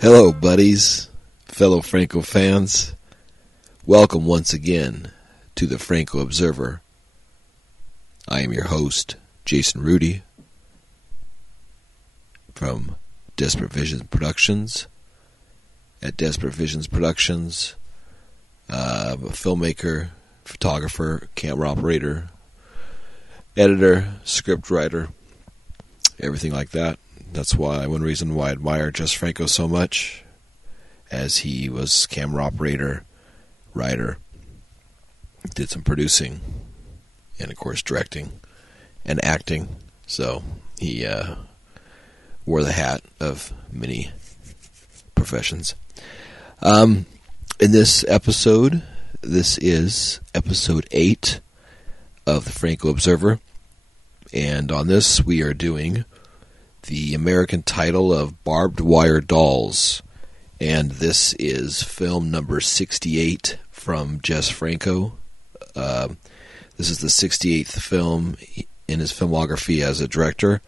Hello, buddies, fellow Franco fans. Welcome once again to the Franco Observer. I am your host, Jason Rudy, from Desperate Visions Productions. At Desperate Visions Productions, I'm a filmmaker, photographer, camera operator, editor, script writer, everything like that. That's one reason why I admire Jess Franco so much, as he was camera operator, writer, did some producing, and of course directing and acting. So he wore the hat of many professions. In this episode, this is episode 8 of the Franco Observer, and on this we are doing the American title of Barbed Wire Dolls, and this is film number 68 from Jess Franco. This is the 68th film in his filmography as a director.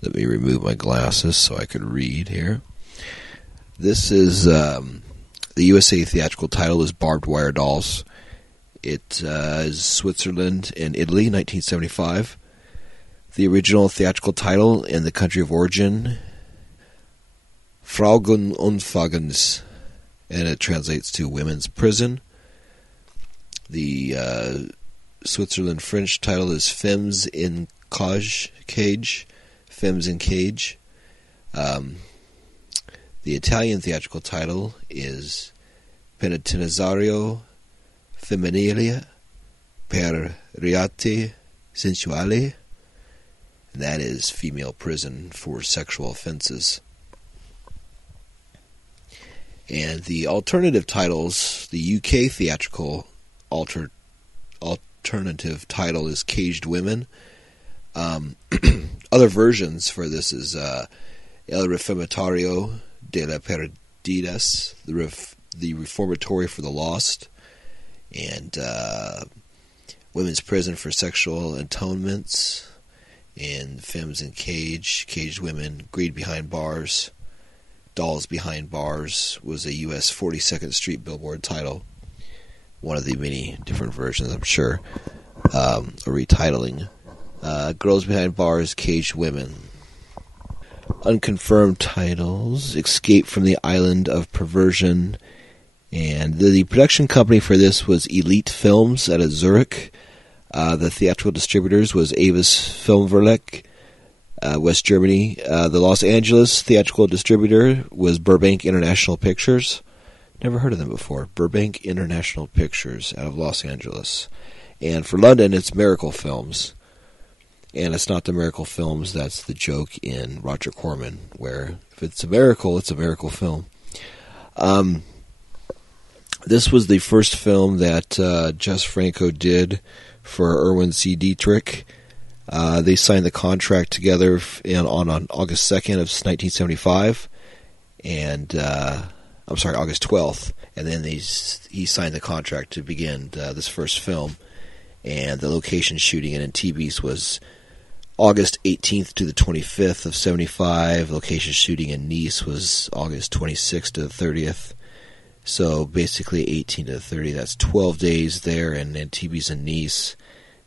Let me remove my glasses so I could read here. This is the USA theatrical title is Barbed Wire Dolls. It is Switzerland and Italy, 1975. The original theatrical title in the country of origin, Frauenunfagens, and it translates to Women's Prison. The Switzerland French title is Femmes in Cage, Femmes in Cage. The Italian theatrical title is Penitenziario Femminile per Reati Sensuali, and that is female prison for sexual offenses. And the alternative titles, the UK theatrical alternative title is Caged Women. Other versions for this is El Reformatorio de la Perdidas, the Reformatory for the Lost, and Women's Prison for Sexual Atonements, and Femmes in Cage, Caged Women, Greed Behind Bars, Dolls Behind Bars was a U.S. 42nd Street Billboard title. One of the many different versions, I'm sure. A retitling. Girls Behind Bars, Caged Women. Unconfirmed titles, Escape from the Island of Perversion. And the production company for this was Elite Films out of Zurich. The theatrical distributors was Avis Filmverlag, West Germany. The Los Angeles theatrical distributor was Burbank International Pictures. Never heard of them before. Burbank International Pictures out of Los Angeles. And for London, it's Miracle Films. And it's not the Miracle Films, that's the joke in Roger Corman, where if it's a miracle film. This was the first film that Jess Franco did for Erwin C. Dietrich. They signed the contract together on August 2nd of 1975, and August 12th, and then he signed the contract to begin this first film, and the location shooting in Antibes was August 18th to the 25th of 75. Location shooting in Nice was August 26th to the 30th. So basically 18 to 30, that's 12 days there in Antibes and Nice.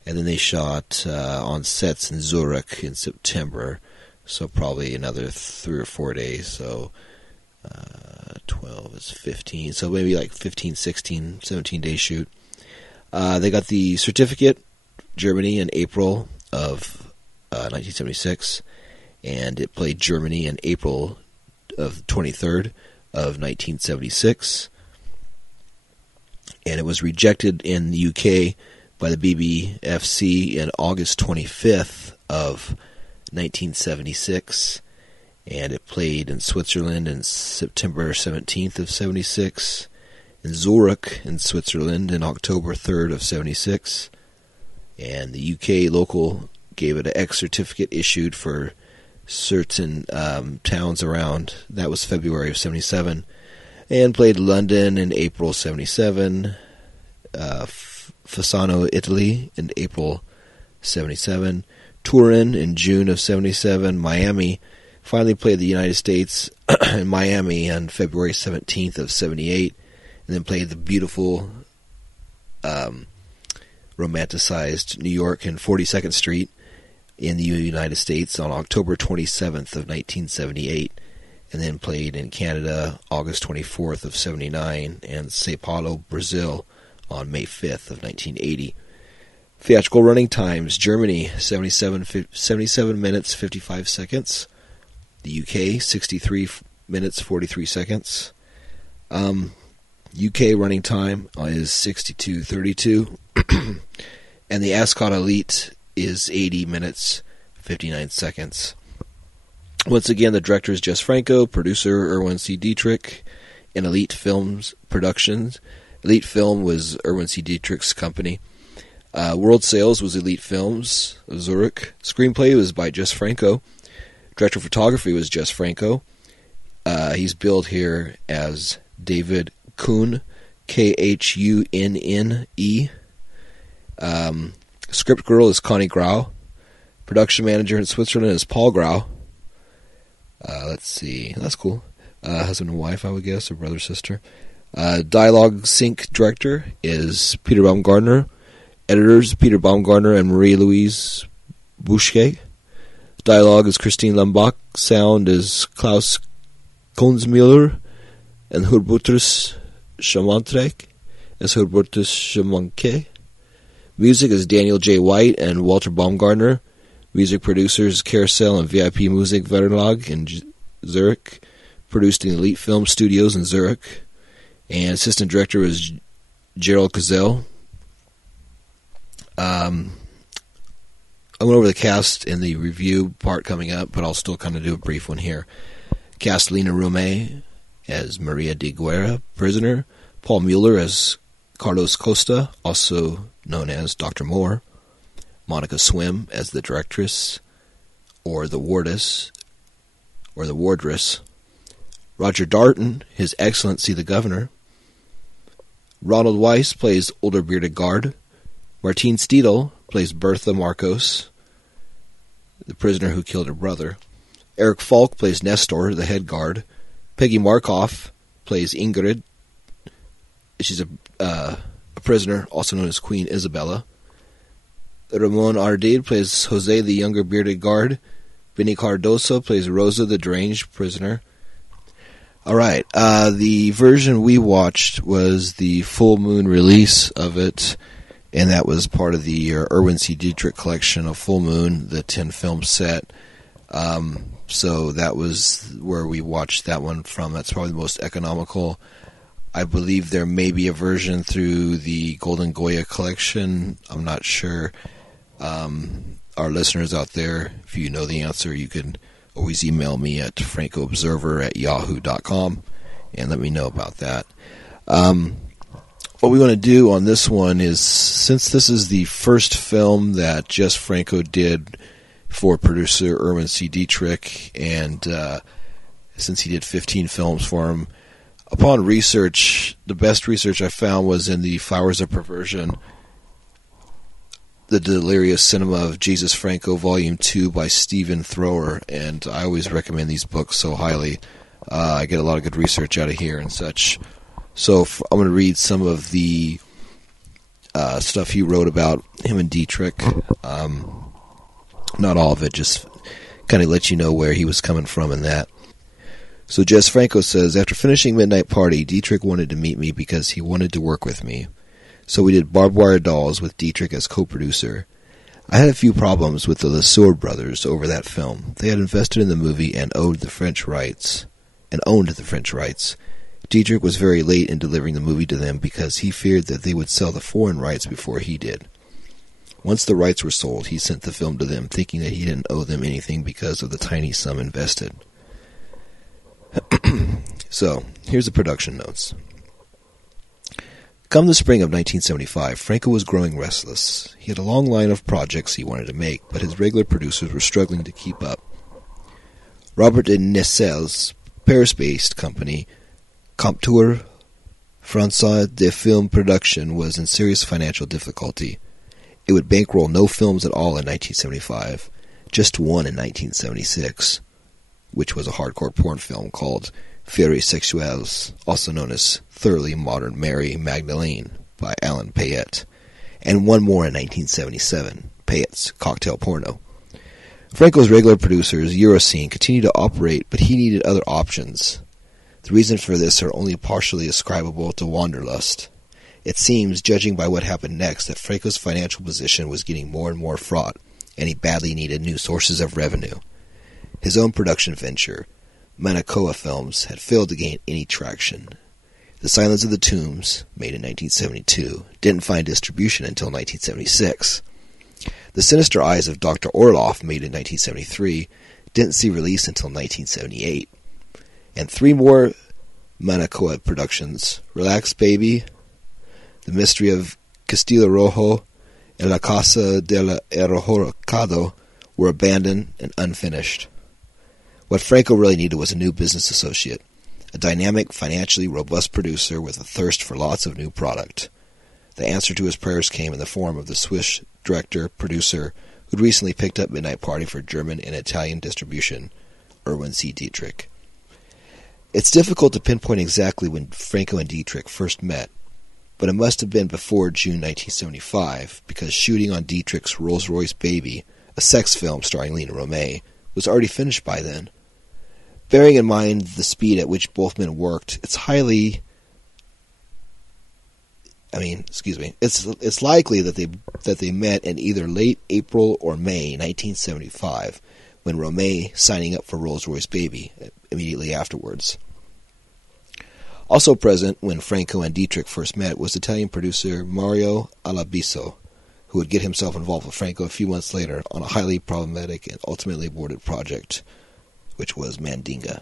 And then they shot on sets in Zurich in September, so probably another 3 or 4 days. So 12 is 15, so maybe like 15, 16, 17 day shoot. They got the certificate, Germany, in April of 1976, and it played Germany in April of 23rd of 1976, and it was rejected in the UK by the BBFC in August 25th of 1976, and it played in Switzerland in September 17th of 76, in Zurich in Switzerland in October 3rd of 76, and the UK local gave it an X certificate issued for certain towns around. That was February of 77, and played London in April 77, Fasano, Italy in April 77, Turin in June of 77, Miami Finally played the United States in Miami on February 17th of 78, and then played the beautiful, romanticized New York and 42nd Street in the United States on October 27th of 1978, and then played in Canada August 24th of 79 and Sao Paulo, Brazil on May 5th of 1980. Theatrical running times: Germany 77 minutes 55 seconds, the UK 63 minutes 43 seconds. UK running time is 62:32, and the Ascot Elite is 80 minutes 59 seconds. Once again, the director is Jess Franco, producer Erwin C. Dietrich, and Elite Films Productions. Elite Film was Erwin C. Dietrich's company. World Sales was Elite Films of Zurich. Screenplay was by Jess Franco. Director of photography was Jess Franco. He's billed here as David Kuhn, Khunne. Script girl is Connie Grau. Production manager in Switzerland is Paul Grau. Let's see. That's cool. Husband and wife, I would guess, or brother, sister. Dialogue sync director is Peter Baumgartner. Editors, Peter Baumgartner and Marie-Louise Boucher. Dialogue is Christine Lambach. Sound is Klaus Konsmüller and Herbertus Schamantrek as Herbertus Schamanke. Music is Daniel J. White and Walter Baumgartner. Music producers Carousel and VIP Musik Verlag in Zurich. Produced in Elite Film Studios in Zurich. And assistant director is Gerald Cazell. I went over the cast in the review part coming up, but I'll still kind of do a brief one here. Cast Lena Rumey as Maria de Guerra, prisoner. Paul Mueller as Carlos Costa, also known as Dr. Moore. Monica Swim as the directress, or the wardess, or the wardress. Roger Darton, His Excellency the Governor. Ronald Weiss plays older bearded guard. Martine Steedle plays Bertha Marcos, the prisoner who killed her brother. Eric Falk plays Nestor, the head guard. Peggy Markoff plays Ingrid. She's a prisoner, also known as Queen Isabella. Ramon Ardid plays Jose, the younger bearded guard. Benny Cardoso plays Rosa, the deranged prisoner. Alright, the version we watched was the full moon release of it, and that was part of the Erwin C. Dietrich collection of Full Moon, the 10-film set. So that was where we watched that one from. That's probably the most economical. I believe there may be a version through the Golden Goya collection. I'm not sure. Our listeners out there, if you know the answer, you can always email me at francoobserver@yahoo.com and let me know about that. What we want to do on this one is, since this is the first film that Jess Franco did for producer Erwin C. Dietrich, and since he did 15 films for him, upon research, the best research I found was in the Flowers of Perversion, The Delirious Cinema of Jesus Franco, Volume 2 by Stephen Thrower, and I always recommend these books so highly. I get a lot of good research out of here and such. So I'm going to read some of the stuff he wrote about him and Dietrich. Not all of it, just kind of let you know where he was coming from in that. So Jess Franco says, after finishing Midnight Party, Dietrich wanted to meet me because he wanted to work with me. So we did Barbed Wire Dolls with Dietrich as co-producer. I had a few problems with the Lesueur brothers over that film. They had invested in the movie and owned the French rights. Dietrich was very late in delivering the movie to them because he feared that they would sell the foreign rights before he did. Once the rights were sold, he sent the film to them thinking that he didn't owe them anything because of the tiny sum invested. So, here's the production notes. Come the spring of 1975, Franco was growing restless. He had a long line of projects he wanted to make, but his regular producers were struggling to keep up. Robert de Nessel's Paris-based company, Comptoir Français de Film Production, was in serious financial difficulty. It would bankroll no films at all in 1975, just one in 1976. which was a hardcore porn film called Fieres Sexuelles, also known as Thoroughly Modern Mary Magdalene by Alan Payette, and one more in 1977, Payette's Cocktail Porno. Franco's regular producers, Eurocine, continued to operate, but he needed other options. The reasons for this are only partially ascribable to wanderlust. It seems, judging by what happened next, that Franco's financial position was getting more and more fraught, and he badly needed new sources of revenue. His own production venture, Manacoa Films, had failed to gain any traction. The Silence of the Tombs, made in 1972, didn't find distribution until 1976. The Sinister Eyes of Dr. Orloff, made in 1973, didn't see release until 1978. And three more Manacoa productions, Relax Baby, The Mystery of Castillo Rojo, and La Casa del Errojorcado, were abandoned and unfinished. What Franco really needed was a new business associate, a dynamic, financially robust producer with a thirst for lots of new product. The answer to his prayers came in the form of the Swiss director-producer who'd recently picked up Midnight Party for German and Italian distribution, Erwin C. Dietrich. It's difficult to pinpoint exactly when Franco and Dietrich first met, but it must have been before June 1975, because shooting on Dietrich's Rolls-Royce Baby, a sex film starring Lena Romay, was already finished by then. Bearing in mind the speed at which both men worked, it's likely that they met in either late April or May 1975, when Romay signing up for Rolls-Royce Baby immediately afterwards. Also present when Franco and Dietrich first met was Italian producer Mario Alabiso, who would get himself involved with Franco a few months later on a highly problematic and ultimately aborted project, which was Mandinga.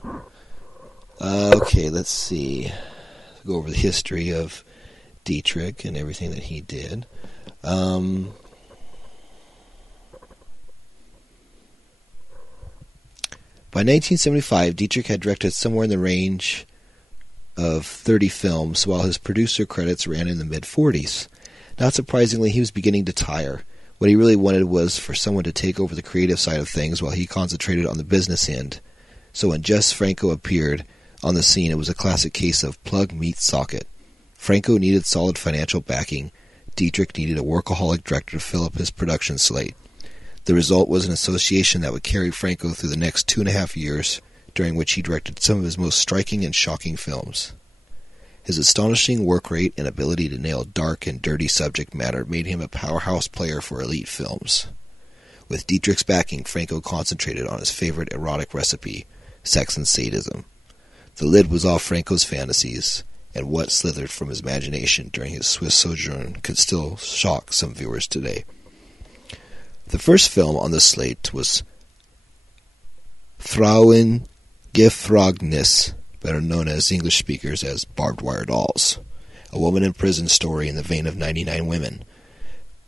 Okay, let's see. Go over the history of Dietrich and everything that he did. By 1975, Dietrich had directed somewhere in the range of 30 films, while his producer credits ran in the mid-40s. Not surprisingly, he was beginning to tire. What he really wanted was for someone to take over the creative side of things while he concentrated on the business end. So when Jess Franco appeared on the scene, it was a classic case of plug meets socket. Franco needed solid financial backing. Dietrich needed a workaholic director to fill up his production slate. The result was an association that would carry Franco through the next 2.5 years, during which he directed some of his most striking and shocking films. His astonishing work rate and ability to nail dark and dirty subject matter made him a powerhouse player for elite films. With Dietrich's backing, Franco concentrated on his favorite erotic recipe, sex and sadism. The lid was off Franco's fantasies, and what slithered from his imagination during his Swiss sojourn could still shock some viewers today. The first film on the slate was Frauengefängnis, better known as English speakers as Barbed Wire Dolls, a woman in prison story in the vein of 99 Women.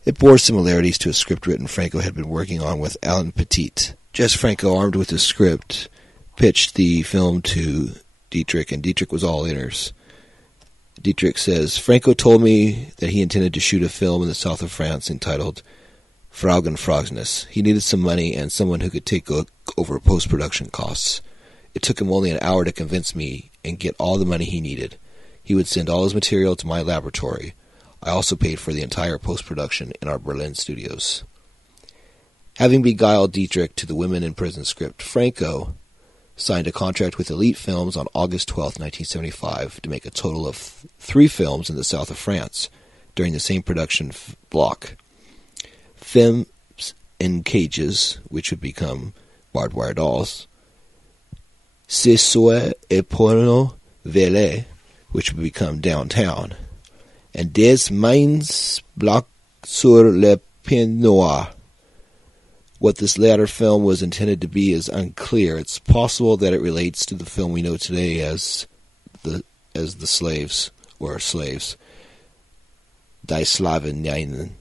It bore similarities to a script written Franco had been working on with Alain Petit. Jess Franco, armed with his script, pitched the film to Dietrich, and Dietrich was all ears. Dietrich says, Franco told me that he intended to shoot a film in the south of France entitled Frauengefängnis. He needed some money and someone who could take over post-production costs. It took him only an hour to convince me and get all the money he needed. He would send all his material to my laboratory. I also paid for the entire post-production in our Berlin studios. Having beguiled Dietrich to the Women in Prison script, Franco signed a contract with Elite Films on August 12, 1975, to make a total of 3 films in the south of France during the same production block. Femmes in Cages, which would become Barbed Wire Dolls, Ce soir et porno vele, which would become Downtown, and Des Mains Blancs sur le Peignoir. What this latter film was intended to be is unclear. It's possible that it relates to the film we know today as the Slaves, or Slaves, Die Slaveninnen,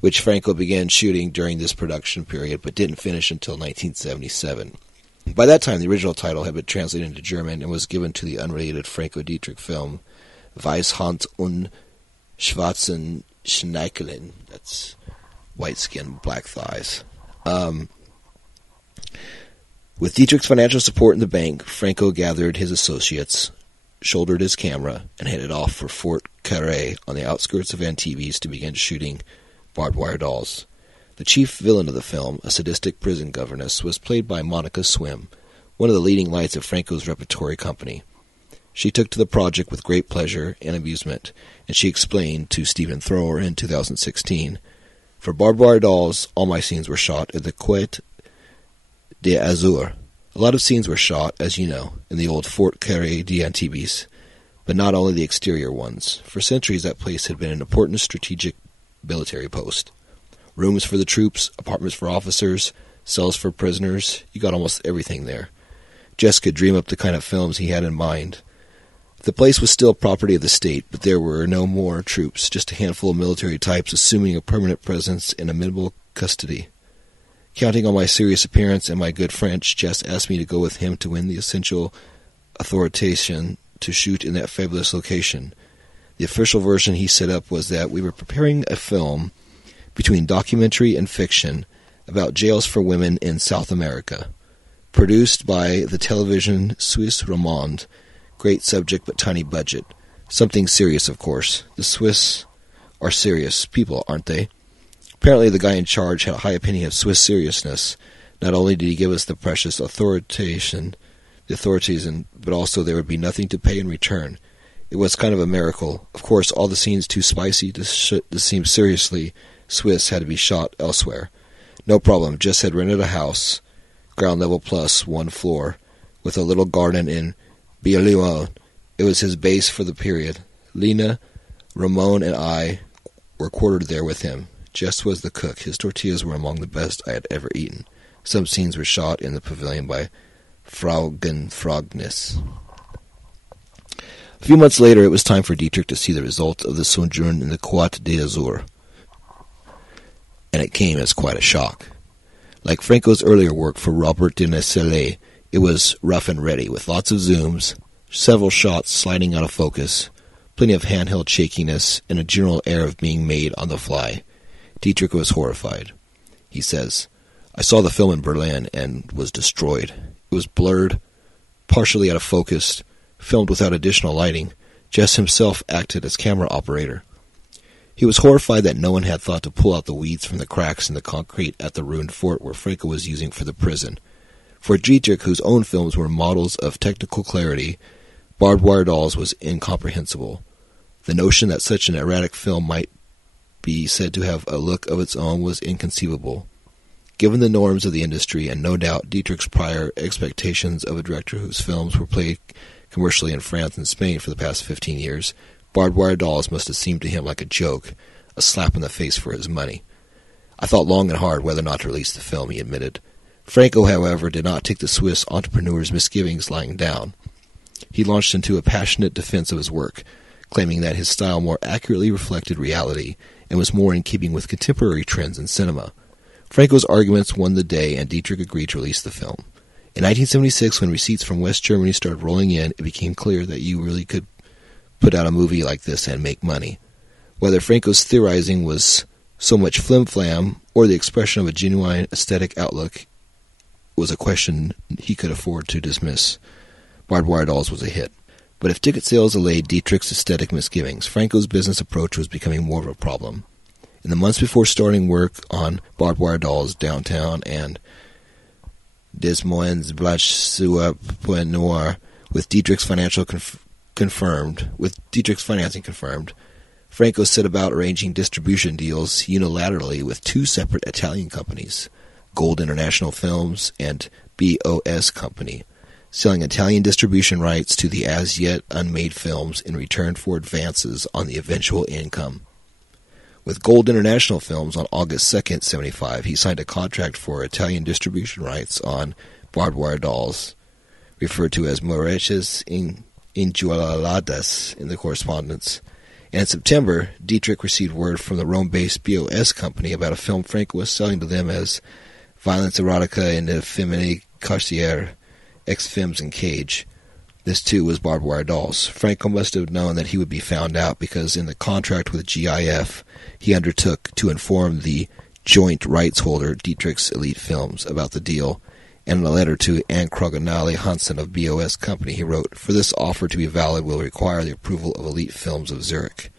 which Franco began shooting during this production period but didn't finish until 1977. By that time, the original title had been translated into German and was given to the unrelated Franco-Dietrich film Weißhand und Schwarzen Schneicheln. That's white skin, black thighs. With Dietrich's financial support in the bank, Franco gathered his associates, shouldered his camera, and headed off for Fort Carré on the outskirts of Antibes to begin shooting Barbed Wire Dolls. The chief villain of the film, a sadistic prison governess, was played by Monica Swim, one of the leading lights of Franco's repertory company. She took to the project with great pleasure and amusement, and she explained to Stephen Thrower in 2016, "For Barbed Wire Dolls, all my scenes were shot at the Quai d'Azur. A lot of scenes were shot, as you know, in the old Fort Carré d'Antibes, but not only the exterior ones. For centuries that place had been an important strategic military post. Rooms for the troops, apartments for officers, cells for prisoners, you got almost everything there. Jess could dream up the kind of films he had in mind. The place was still property of the state, but there were no more troops, just a handful of military types assuming a permanent presence in a minimal custody. Counting on my serious appearance and my good French, Jess asked me to go with him to win the essential authorization to shoot in that fabulous location. The official version he set up was that we were preparing a film between documentary and fiction about jails for women in South America, produced by the television Suisse Romande. Great subject but tiny budget. Something serious, of course. The Swiss are serious people, aren't they? Apparently the guy in charge had a high opinion of Swiss seriousness. Not only did he give us the precious authorization, but also there would be nothing to pay in return. It was kind of a miracle. Of course, all the scenes too spicy to seem seriously Swiss had to be shot elsewhere. No problem. Jess had rented a house, ground level plus 1 floor, with a little garden in Bialuon. It was his base for the period. Lena, Ramon, and I were quartered there with him. Jess was the cook. His tortillas were among the best I had ever eaten. Some scenes were shot in the pavilion by Fraugenfrognis. A few months later, it was time for Dietrich to see the result of the sojourn in the Côte d'Azur, and it came as quite a shock. Like Franco's earlier work for Robert de Nesselé, it was rough and ready, with lots of zooms, several shots sliding out of focus, plenty of handheld shakiness, and a general air of being made on the fly. Dietrich was horrified. He says, "I saw the film in Berlin and was destroyed. It was blurred, partially out of focus, filmed without additional lighting. Jess himself acted as camera operator. He was horrified that no one had thought to pull out the weeds from the cracks in the concrete at the ruined fort where Franco was using for the prison. For Dietrich, whose own films were models of technical clarity, Barbed Wire Dolls was incomprehensible. The notion that such an erratic film might be said to have a look of its own was inconceivable. Given the norms of the industry, and no doubt Dietrich's prior expectations of a director whose films were played commercially in France and Spain for the past 15 years, Barbed Wire Dolls must have seemed to him like a joke, a slap in the face for his money. I thought long and hard whether or not to release the film," he admitted. Franco, however, did not take the Swiss entrepreneur's misgivings lying down. He launched into a passionate defense of his work, claiming that his style more accurately reflected reality and was more in keeping with contemporary trends in cinema. Franco's arguments won the day, and Dietrich agreed to release the film. In 1976, when receipts from West Germany started rolling in, it became clear that you really could put out a movie like this and make money. Whether Franco's theorizing was so much flim-flam or the expression of a genuine aesthetic outlook was a question he could afford to dismiss. Barbed Wire Dolls was a hit. But if ticket sales allayed Dietrich's aesthetic misgivings, Franco's business approach was becoming more of a problem. In the months before starting work on Barbed Wire Dolls Downtown and Des Moines Blanche sur Point Noir, with Dietrich's financing confirmed, Franco set about arranging distribution deals unilaterally with 2 separate Italian companies, Gold International Films and BOS Company, selling Italian distribution rights to the as-yet unmade films in return for advances on the eventual income. With Gold International Films on August 2nd, 1975, he signed a contract for Italian distribution rights on Barbed Wire Dolls, referred to as Moreches Injualadas in the correspondence. And in September, Dietrich received word from the Rome-based BOS company about a film Franco was selling to them as Violence Erotica in the Femine Cartier, X-Films and Cage. This, too, was Barbed Wire Dolls. Franco must have known that he would be found out because in the contract with GIF, he undertook to inform the joint rights holder, Dietrich's Elite Films, about the deal And in a letter to Anne Kroganale Hansen of BOS Company, he wrote, "For this offer to be valid will require the approval of Elite Films of Zurich."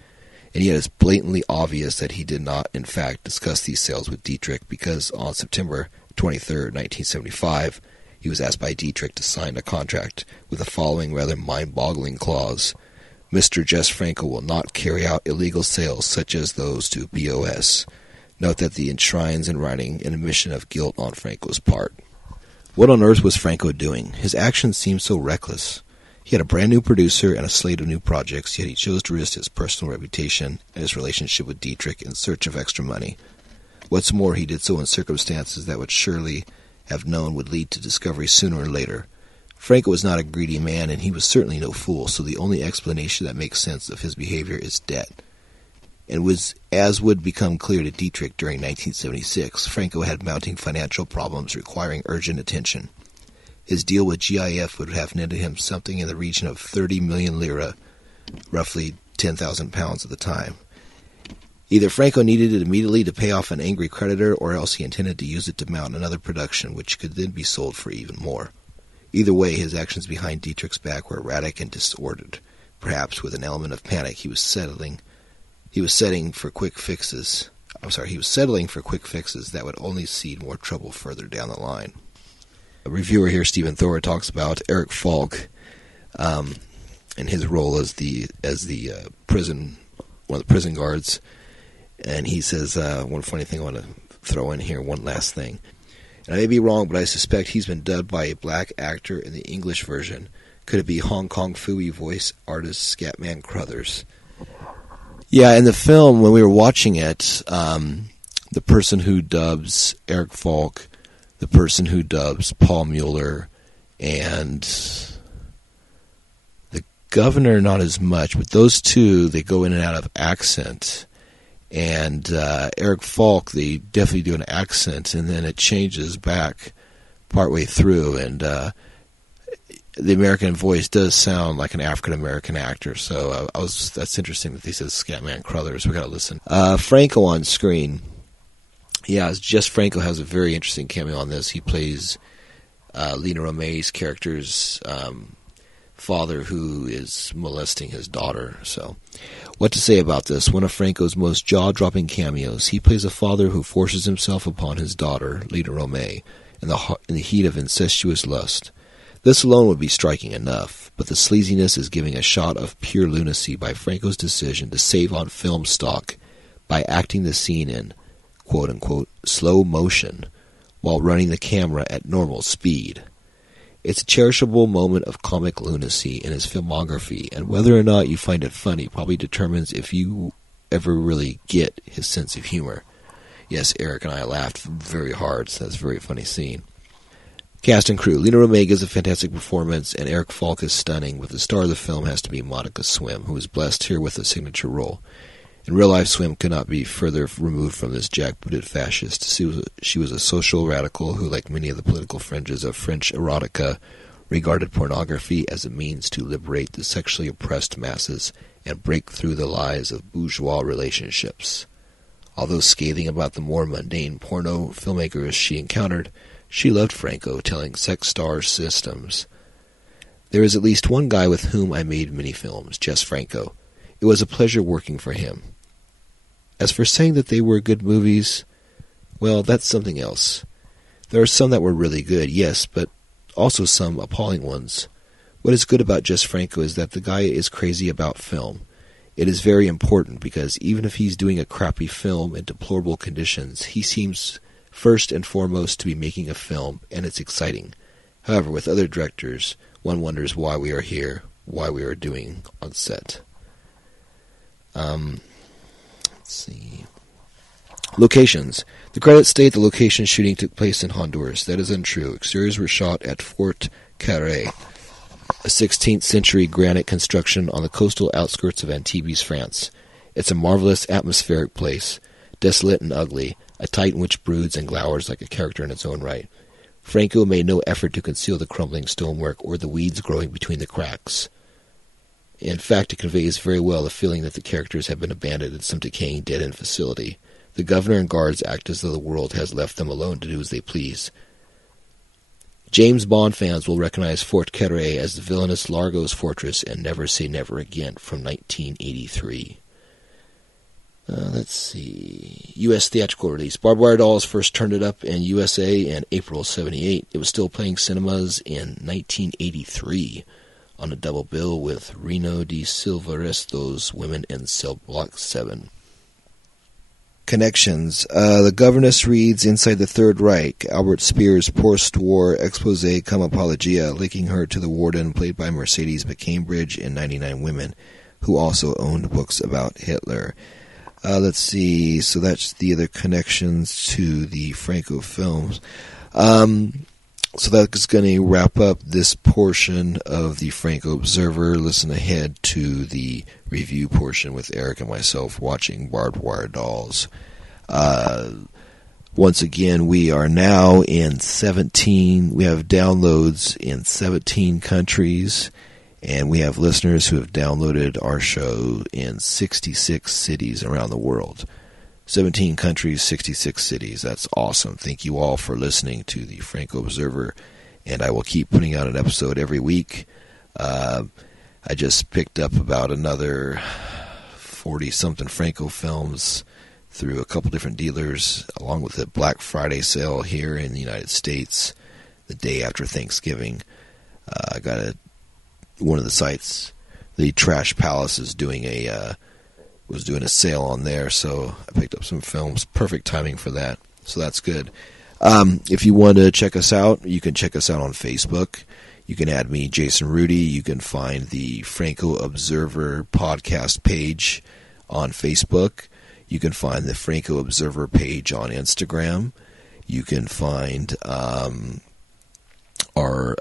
And yet it's blatantly obvious that he did not, in fact, discuss these sales with Dietrich, because on September 23rd, 1975, he was asked by Dietrich to sign a contract with the following rather mind-boggling clause: "Mr. Jess Franco will not carry out illegal sales such as those to BOS. Note that the enshrines in writing an admission of guilt on Franco's part." What on earth was Franco doing? His actions seemed so reckless. He had a brand new producer and a slate of new projects, yet he chose to risk his personal reputation and his relationship with Dietrich in search of extra money. What's more, he did so in circumstances that would surely have known would lead to discovery sooner or later. Franco was not a greedy man, and he was certainly no fool, so the only explanation that makes sense of his behavior is debt. And as would become clear to Dietrich during 1976, Franco had mounting financial problems requiring urgent attention. His deal with GIF would have netted him something in the region of 30 million lira, roughly 10,000 pounds at the time. Either Franco needed it immediately to pay off an angry creditor, or else he intended to use it to mount another production, which could then be sold for even more. Either way, his actions behind Dietrich's back were erratic and disordered. Perhaps with an element of panic, he was settling for quick fixes that would only seed more trouble further down the line. A reviewer here, Stephen Thor, talks about Eric Falk and his role as one of the prison guards, and he says one funny thing I want to throw in here, one last thing. And I may be wrong, but I suspect he's been dubbed by a black actor in the English version. Could it be Hong Kong Phooey voice artist Scatman Crothers? Yeah, in the film, when we were watching it, the person who dubs Eric Falk, the person who dubs Paul Mueller, and the governor, not as much, but those two, they go in and out of accent. And Eric Falk, they definitely do an accent, and then it changes back partway through, and the American voice does sound like an African-American actor, so that's interesting that they said Scatman Crothers. We got to listen. Franco on screen. Yeah, Jess Franco has a very interesting cameo on this. He plays Lena Romay's character's father, who is molesting his daughter. So, what to say about this? One of Franco's most jaw-dropping cameos. He plays a father who forces himself upon his daughter, Lena Romay, in the heat of incestuous lust. This alone would be striking enough, but the sleaziness is giving a shot of pure lunacy by Franco's decision to save on film stock by acting the scene in quote-unquote slow motion while running the camera at normal speed. It's a cherishable moment of comic lunacy in his filmography, and whether or not you find it funny probably determines if you ever really get his sense of humor. Yes, Eric and I laughed very hard, so that's a very funny scene. Cast and crew. Lena Romay gives a fantastic performance, and Eric Falk is stunning, but the star of the film has to be Monica Swim, who is blessed here with a signature role. In real life, Swim could not be further removed from this jackbooted fascist. She was a social radical who, like many of the political fringes of French erotica, regarded pornography as a means to liberate the sexually oppressed masses and break through the lies of bourgeois relationships. Although scathing about the more mundane porno filmmakers she encountered, she loved Franco, telling Sex Star Systems, "There is at least one guy with whom I made many films, Jess Franco. It was a pleasure working for him. As for saying that they were good movies, well, that's something else. There are some that were really good, yes, but also some appalling ones. What is good about Jess Franco is that the guy is crazy about film. It is very important because even if he's doing a crappy film in deplorable conditions, he seems first and foremost to be making a film, and it's exciting. However, with other directors, one wonders why we are here, why we are doing on set." Let's see. Locations. The credits state the location shooting took place in Honduras. That is untrue. Exteriors were shot at Fort Carré, a 16th century granite construction on the coastal outskirts of Antibes, France. It's a marvelous atmospheric place, desolate and ugly, a titan which broods and glowers like a character in its own right. Franco made no effort to conceal the crumbling stonework or the weeds growing between the cracks. In fact, it conveys very well the feeling that the characters have been abandoned in some decaying dead-end facility. The governor and guards act as though the world has left them alone to do as they please. James Bond fans will recognize Fort Carré as the villainous Largo's fortress and Never Say Never Again from 1983. Let's see. U.S. theatrical release. Barbed Wire Dolls first turned it up in USA in April 78. It was still playing cinemas in 1983 on a double bill with Reno de Silverestos, Women in Cell Block 7. Connections. The governess reads Inside the Third Reich, Albert Speer's post-war expose cum apologia, linking her to the warden played by Mercedes McCambridge in 99 Women, who also owned books about Hitler. Let's see, so that's the other connections to the Franco films. So that's going to wrap up this portion of the Franco Observer. Listen ahead to the review portion with Eric and myself watching Barbed Wire Dolls. Once again, we are now in 17, we have downloads in 17 countries, and we have listeners who have downloaded our show in 66 cities around the world. 17 countries, 66 cities. That's awesome. Thank you all for listening to the Franco Observer, and I will keep putting out an episode every week. I just picked up about another 40-something Franco films through a couple different dealers, along with the Black Friday sale here in the United States the day after Thanksgiving. I got one of the sites, the Trash Palace, is doing was doing a sale on there, so I picked up some films. Perfect timing for that, so that's good. If you want to check us out, you can check us out on Facebook. You can add me, Jason Rudy. You can find the Franco Observer podcast page on Facebook. You can find the Franco Observer page on Instagram. You can find our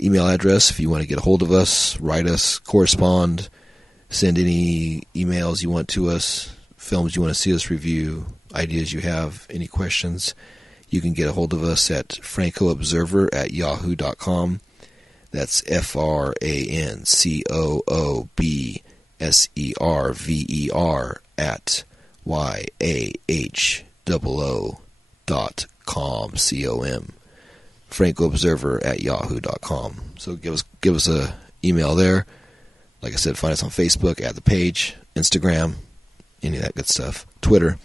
email address if you want to get a hold of us, write us, correspond, send any emails you want to us, films you want to see us review, ideas you have, any questions. You can get a hold of us at francoobserver@yahoo.com. That's FrancoObserver @YAHOO.com, C-O-M. francoobserver@yahoo.com. So give us a email there. Like I said, find us on Facebook, add the page, Instagram, any of that good stuff. Twitter,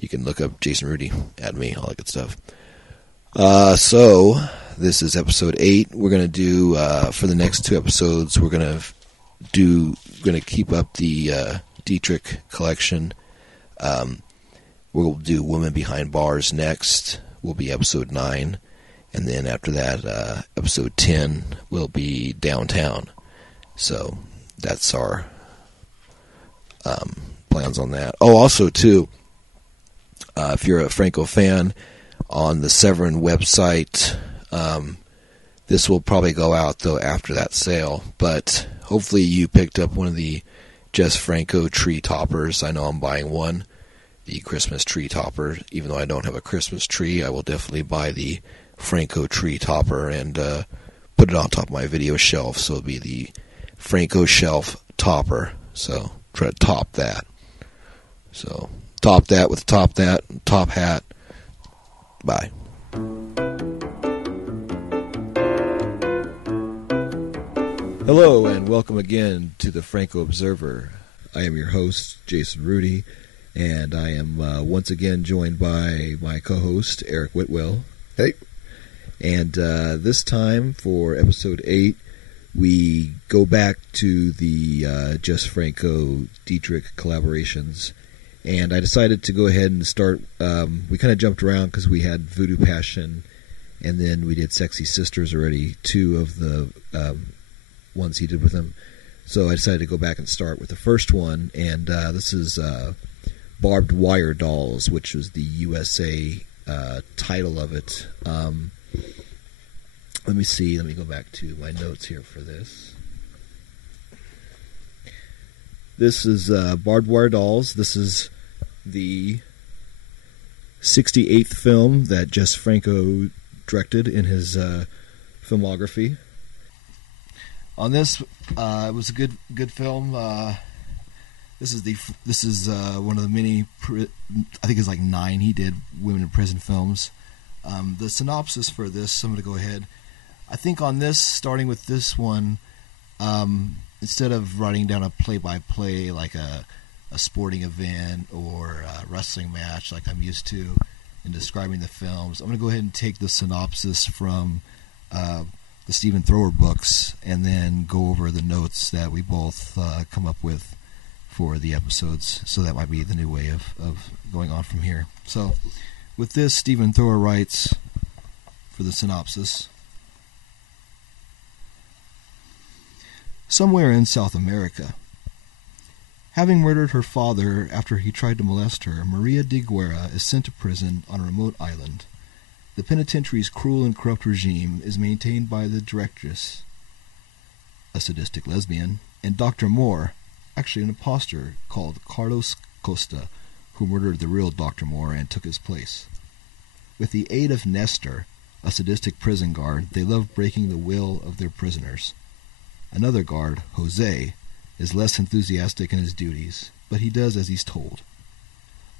you can look up Jason Rudy, add me, all that good stuff. So this is episode 8. We're going to do, for the next 2 episodes, we're going to keep up the Dietrich collection. We'll do Women Behind Bars next, will be episode 9. And then after that, episode 10 will be Downtown. So that's our plans on that. Oh, also, too, if you're a Franco fan, on the Severin website, this will probably go out, though, after that sale. But hopefully you picked up one of the Jess Franco tree toppers. I know I'm buying one, the Christmas tree topper. Even though I don't have a Christmas tree, I will definitely buy the Franco tree topper and put it on top of my video shelf. So it'll be the Franco shelf topper. So try to top that. So top that with top hat. Bye. Hello and welcome again to the Franco Observer. I am your host, Jason Rudy, and I am once again joined by my co-host, Eric Whitwell. Hey. And this time for episode 8, we go back to the Jess Franco Dietrich collaborations, and I decided to go ahead and start. We kind of jumped around because we had Voodoo Passion, and then we did Sexy Sisters already, 2 of the ones he did with them. So I decided to go back and start with the first one, and this is Barbed Wire Dolls, which was the USA title of it. Let me see. Let me go back to my notes here for this. This is Barbed Wire Dolls. This is the 68th film that Jess Franco directed in his filmography. On this, it was a good film. This is one of the many. I think it's like 9 he did women in prison films. The synopsis for this, I'm going to go ahead. I think on this, starting with this one, instead of writing down a play-by-play like a sporting event or a wrestling match like I'm used to in describing the films, I'm going to go ahead and take the synopsis from the Stephen Thrower books and then go over the notes that we both come up with for the episodes. So that might be the new way of going on from here. So with this, Stephen Thrower writes for the synopsis: somewhere in South America, having murdered her father after he tried to molest her, Maria de Guerra is sent to prison on a remote island. The penitentiary's cruel and corrupt regime is maintained by the directress, a sadistic lesbian, and Dr. Moore, actually an imposter called Carlos Costa, who murdered the real Dr. Moore and took his place. With the aid of Nestor, a sadistic prison guard, they love breaking the will of their prisoners. Another guard, Jose, is less enthusiastic in his duties, but he does as he's told.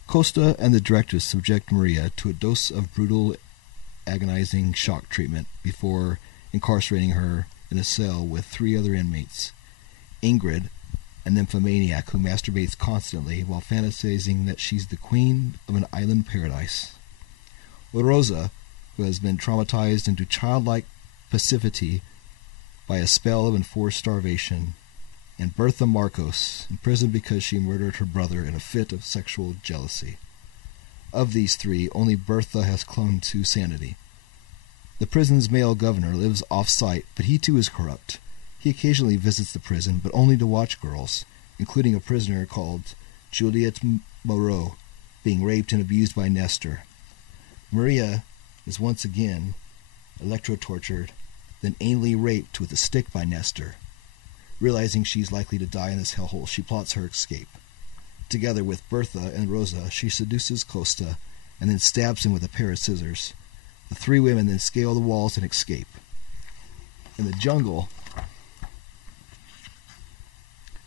Costa and the directress subject Maria to a dose of brutal, agonizing shock treatment before incarcerating her in a cell with 3 other inmates: Ingrid, a nymphomaniac who masturbates constantly while fantasizing that she's the queen of an island paradise; Rosa, who has been traumatized into childlike passivity by a spell of enforced starvation; and Bertha Marcos, in prison because she murdered her brother in a fit of sexual jealousy. Of these 3, only Bertha has clung to sanity. The prison's male governor lives off-site, but he too is corrupt. He occasionally visits the prison, but only to watch girls, including a prisoner called Juliette Moreau, being raped and abused by Nestor. Maria is once again electro-tortured, then anally raped with a stick by Nestor. Realizing she's likely to die in this hellhole, she plots her escape. Together with Bertha and Rosa, she seduces Costa and then stabs him with a pair of scissors. The 3 women then scale the walls and escape. In the jungle,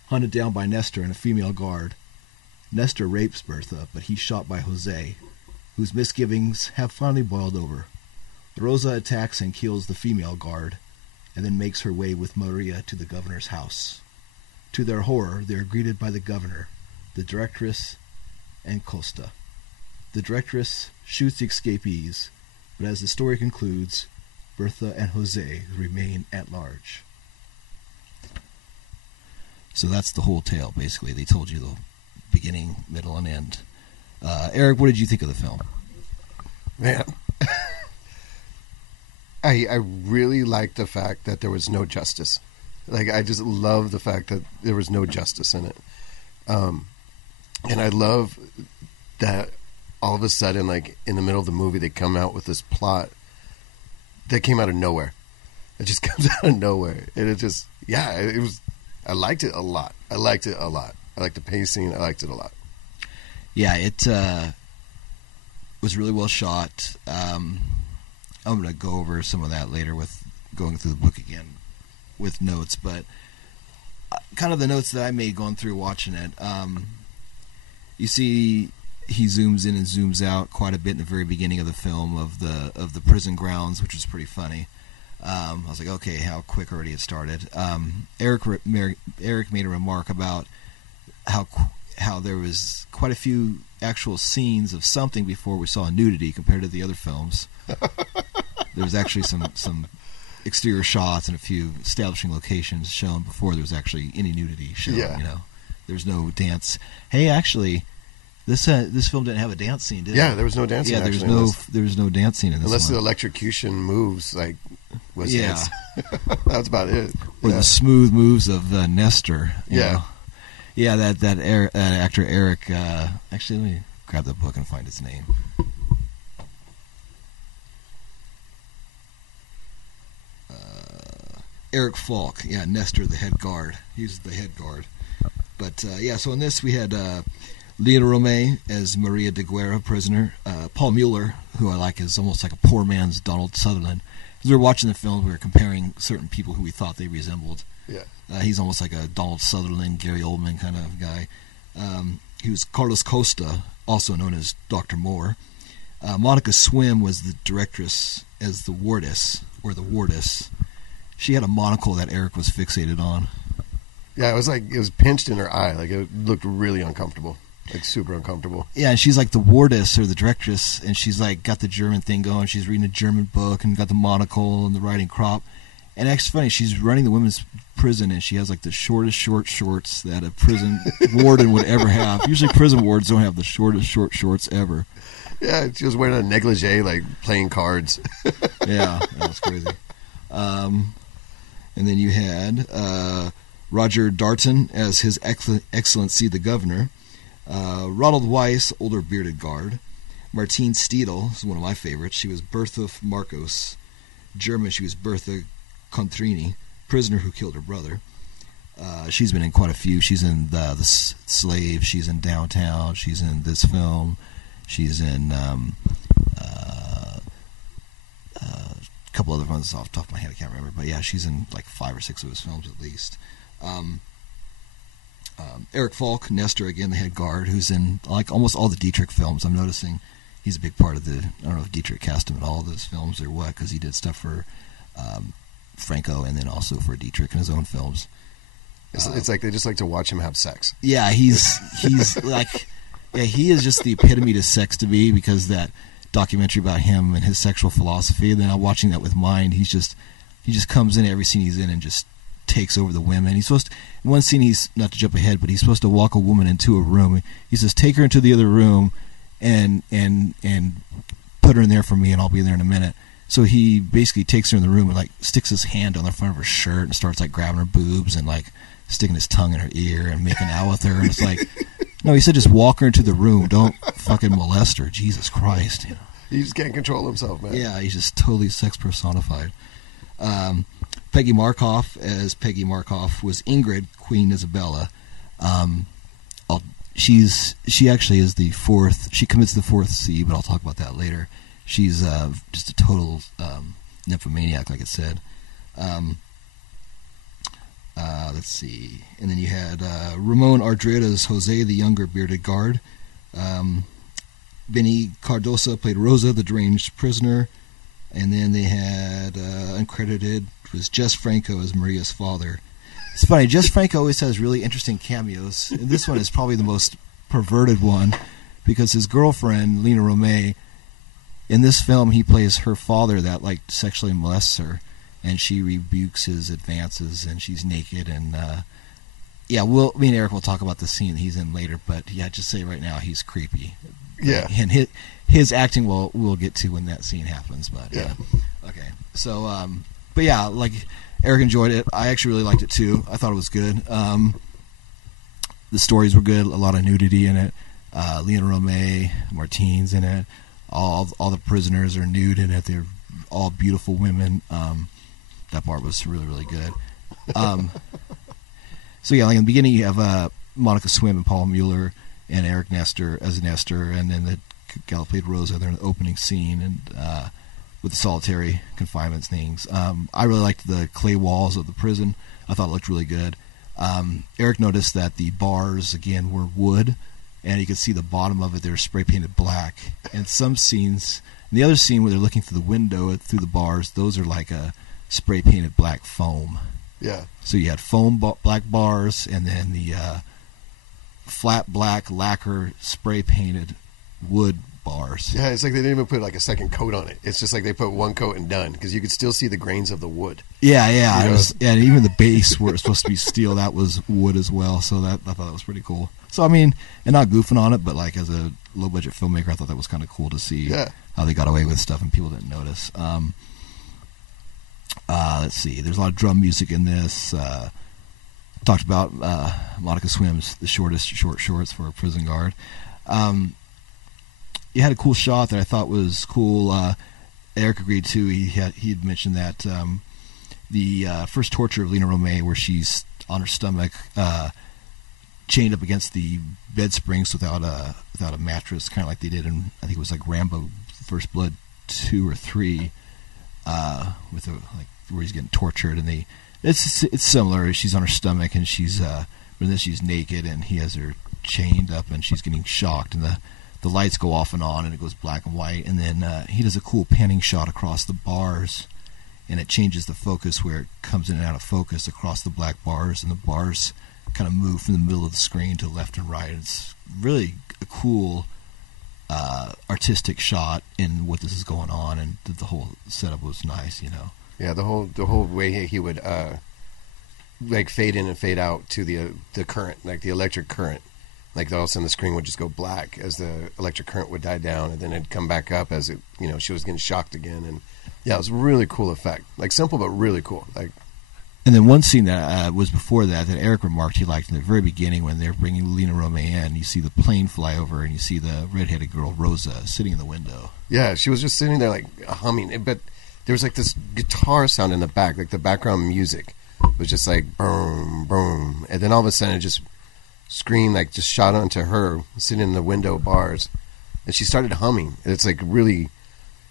hunted down by Nestor and a female guard, Nestor rapes Bertha, but he's shot by Jose, whose misgivings have finally boiled over. Rosa attacks and kills the female guard, and then makes her way with Maria to the governor's house. To their horror, they are greeted by the governor, the directress, and Costa. The directress shoots the escapees, but as the story concludes, Bertha and Jose remain at large. So that's the whole tale, basically. They told you the beginning, middle, and end. Eric, what did you think of the film? Man, I really like the fact that there was no justice. Like, I just love the fact that there was no justice in it. And I love that all of a sudden, like, in the middle of the movie, they come out with this plot that came out of nowhere. It just comes out of nowhere. And it just, yeah, it was, I liked it a lot. I liked the pacing. I liked it a lot. Yeah, it was really well shot. I'm going to go over some of that later with going through the book again with notes, but kind of the notes that I made going through watching it. You see he zooms in and zooms out quite a bit in the very beginning of the film of the prison grounds, which was pretty funny. I was like, okay, how quick already it started. Eric made a remark about how there was quite a few actual scenes of something before we saw nudity compared to the other films. There was actually some exterior shots and a few establishing locations shown before there was actually any nudity shown. Yeah. You know, there's no dance. Hey, actually, this film didn't have a dance scene, did it? Yeah, there was no dance scene. Yeah, actually, there was no dance scene in this unless one. the electrocution moves like was Yeah. That's about it. Or the smooth moves of Nestor. You Yeah. know? Yeah, that actor Eric. Actually, let me grab the book and find its name. Eric Falk. Yeah, Nestor, the head guard. He's the head guard. But yeah, so in this we had Leona Romay as Maria de Guerra, prisoner. Paul Mueller, who I like, is almost like a poor man's Donald Sutherland. As we were watching the film, we were comparing certain people who we thought they resembled. Yeah. He's almost like a Donald Sutherland, Gary Oldman kind of guy. He was Carlos Costa, also known as Dr. Moore. Monica Swim was the directress as the wardess, or the wardess, she had a monocle that Eric was fixated on. Yeah, it was pinched in her eye. Like, it looked really uncomfortable. Like, super uncomfortable. Yeah, and she's like the wardess or the directress, and she's like got the German thing going. She's reading a German book and got the monocle and the riding crop. And it's funny, she's running the women's prison, and she has like the shortest short shorts that a prison warden would ever have. Usually prison wardens don't have the shortest short shorts ever. Yeah, she was wearing a negligee, like playing cards. Yeah, that was crazy. And then you had Roger Darton as His Excellency the Governor. Ronald Weiss, older bearded guard. Martine Steedle is one of my favorites. She was Bertha Marcos. German, she was Bertha Contrini, prisoner who killed her brother. She's been in quite a few. She's in the Slave. She's in Downtown. She's in this film. She's in a couple other ones off the top of my head. I can't remember. But yeah, she's in like 5 or 6 of his films at least. Eric Falk, Nestor, again, the head guard, who's in like almost all the Dietrich films. I'm noticing he's a big part of the, I don't know if Dietrich cast him in all of those films or what, because he did stuff for Franco and then also for Dietrich in his own films. It's like they just like to watch him have sex. Yeah, he's like, yeah, he is just the epitome to sex to me, because that documentary about him and his sexual philosophy, and then I'm watching that with mine. He just comes in every scene he's in and just takes over the women. He's supposed to, in one scene, he's, not to jump ahead, but he's supposed to walk a woman into a room. He says, take her into the other room and put her in there for me, and I'll be there in a minute. So he basically takes her in the room and like sticks his hand on the front of her shirt and starts like grabbing her boobs and like sticking his tongue in her ear and making out with her. And it's like, no, he said just walk her into the room. Don't fucking molest her. Jesus Christ. You know? He just can't control himself, man. Yeah, he's just totally sex personified. Peggy Markoff as Peggy Markoff was Ingrid, Queen Isabella. She actually is the fourth. She commits the fourth C, but I'll talk about that later. She's just a total nymphomaniac, like I said. Let's see. And then you had Ramon Ardreda as Jose, the younger bearded guard. Benny Cardosa played Rosa, the deranged prisoner. And then they had, uncredited, was Jess Franco as Maria's father. It's funny, Jess Franco always has really interesting cameos. And this one is probably the most perverted one, because his girlfriend, Lena Romay, in this film, he plays her father that like sexually molests her, and she rebukes his advances, and she's naked, and yeah, me and Eric will talk about the scene he's in later, but yeah, just say right now he's creepy. Yeah, and his acting we'll get to when that scene happens, but yeah. Okay, so but yeah, like Eric enjoyed it. I actually really liked it too. I thought it was good. The stories were good. A lot of nudity in it. Lena Romay, Martine's in it. All the prisoners are nude in it. They're all beautiful women. That part was really, really good. So yeah, like in the beginning you have Monica Swim and Paul Mueller and Eric Nestor as Nestor, and then the gal played Rosa. They're in the opening scene and with the solitary confinement things. I really liked the clay walls of the prison. I thought it looked really good. Eric noticed that the bars again were wood, and you could see the bottom of it. They were spray painted black. And some scenes, in the other scene where they're looking through the window through the bars, those are like a spray painted black foam. Yeah. So you had foam black bars, and then the flat black lacquer spray painted wood bars. Yeah, it's like they didn't even put like a second coat on it. It's just like they put one coat and done, because you could still see the grains of the wood. Yeah. You It know? was, and even the base where it's supposed to be steel, that was wood as well. So I thought that was pretty cool. So I mean, and not goofing on it, but like as a low budget filmmaker, I thought that was kind of cool to see how they got away with stuff and people didn't notice. Let's see. There's a lot of drum music in this. Talked about Monica Swim's the shortest short shorts for a prison guard. You had a cool shot that I thought was cool. Eric agreed too. He had mentioned that the first torture of Lena Romay, where she's on her stomach, chained up against the bed springs without a mattress, kind of like they did in, I think it was like Rambo First Blood 2 or 3, with like where he's getting tortured, and it's similar. She's on her stomach and she's naked, and he has her chained up, and she's getting shocked, and the lights go off and on, and it goes black and white, and then he does a cool panning shot across the bars, and it changes the focus where it comes in and out of focus across the black bars, and the bars kind of move from the middle of the screen to left and right. It's really a cool artistic shot in what this is going on, and the whole setup was nice, you know. Yeah, the whole way he would like fade in and fade out to the current, like the electric current. Like all of a sudden the screen would just go black as the electric current would die down, and then it'd come back up as it, you know, she was getting shocked again. And yeah, it was a really cool effect. Like simple but really cool. Like, and then one scene that was before that Eric remarked he liked in the very beginning when they're bringing Lena Romay in. You see the plane fly over, and you see the redheaded girl Rosa sitting in the window. Yeah, she was just sitting there like humming, but there was like this guitar sound in the back, like the background music was just like boom, boom, and then all of a sudden it just screen like just shot onto her sitting in the window bars, and she started humming. It's like really,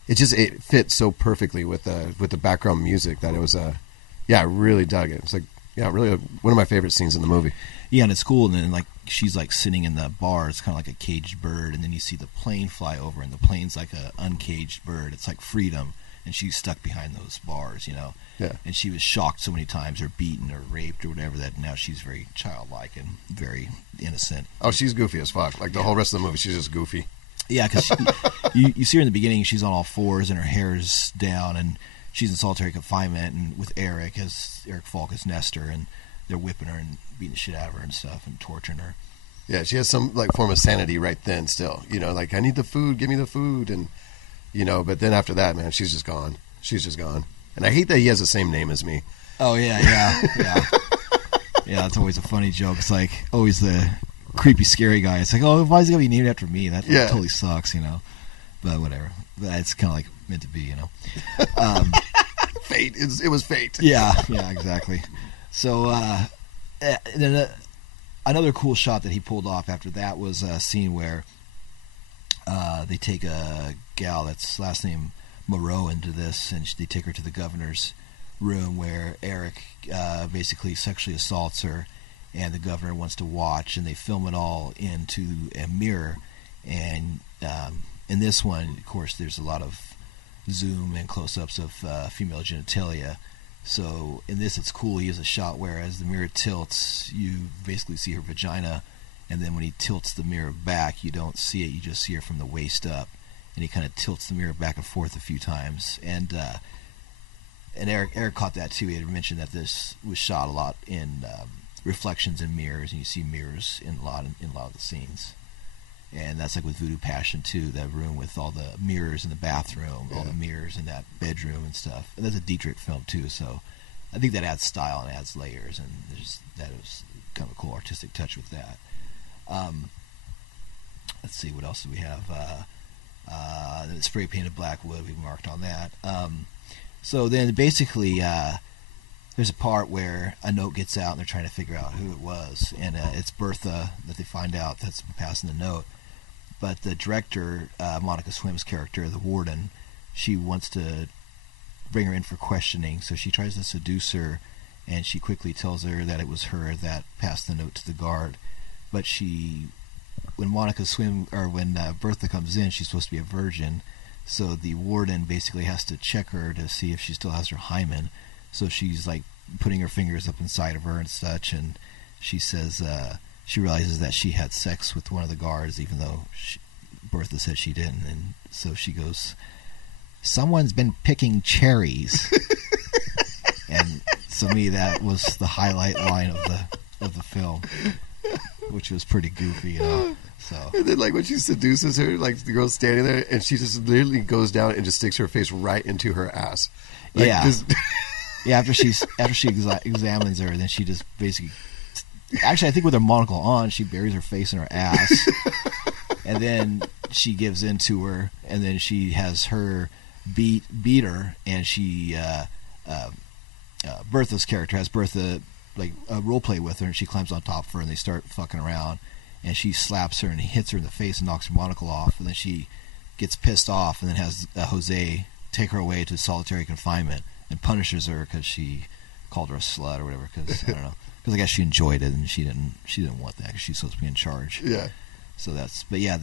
it fit so perfectly with the background music that it was I really dug it. It's like really one of my favorite scenes in the movie. Yeah, and it's cool. And then like she's like sitting in the bar. It's kind of like a caged bird, and then you see the plane fly over, and the plane's like a uncaged bird. It's like freedom, and she's stuck behind those bars, you know. Yeah. And she was shocked so many times, or beaten, or raped, or whatever, that now she's very childlike and very innocent. Oh, she's goofy as fuck. Like the whole rest of the movie, she's just goofy. Yeah, because you see her in the beginning, she's on all fours, and her hair's down, and she's in solitary confinement, and with Eric Falk as Nestor, and they're whipping her and beating the shit out of her and stuff, and torturing her. Yeah, she has some like form of sanity right then still. You know, like, I need the food, give me the food, and you know, but then after that, man, she's just gone. She's just gone. And I hate that he has the same name as me. Oh, yeah. Yeah, it's always a funny joke. It's like always the creepy, scary guy. It's like, oh, why is he going to be named after me? That totally sucks, you know. But whatever. It's kind of like meant to be, you know. Fate. It was fate. Yeah, exactly. So then another cool shot that he pulled off after that was a scene where they take a gal that's last name Moreau into this, and they take her to the governor's room where Eric basically sexually assaults her, and the governor wants to watch, and they film it all into a mirror. And in this one, of course, there's a lot of zoom and close-ups of female genitalia. So in this, it's cool. He has a shot where as the mirror tilts, you basically see her vagina, and then when he tilts the mirror back, you don't see it. You just see her from the waist up. And he kind of tilts the mirror back and forth a few times, and Eric caught that too. He had mentioned that this was shot a lot in reflections in mirrors, and you see mirrors in a lot of the scenes. And that's like with Voodoo Passion too. That room with all the mirrors in the bathroom, all the mirrors in that bedroom and stuff. And that's a Dietrich film too, so I think that adds style and adds layers, and that was kind of a cool artistic touch with that. Let's see, what else do we have? The spray painted black wood, we marked on that. So then basically there's a part where a note gets out and they're trying to figure out who it was, and it's Bertha that they find out that's passing the note. But the director, Monica Swim's character, the warden, she wants to bring her in for questioning, so she tries to seduce her, and she quickly tells her that it was her that passed the note to the guard. But when Bertha comes in, she's supposed to be a virgin, so the warden basically has to check her to see if she still has her hymen. So she's like putting her fingers up inside of her and such, and she says she realizes that she had sex with one of the guards, even though Bertha said she didn't. And so she goes, "Someone's been picking cherries." And to me, that was the highlight line of the film, which was pretty goofy, you know. So. And then, like, when she seduces her, like, the girl's standing there, and she just literally goes down and just sticks her face right into her ass. Like, yeah. After she examines her, then she just basically, actually, I think with her monocle on, she buries her face in her ass, and then she gives in to her, and then she has her beat her, and she Bertha's character has Bertha like role play with her, and she climbs on top of her, and they start fucking around, and she slaps her and hits her in the face and knocks her monocle off, and then she gets pissed off and then has Jose take her away to solitary confinement and punishes her because she called her a slut or whatever, because I don't know, because I guess she enjoyed it and she didn't want that because she's supposed to be in charge. Yeah. So but yeah,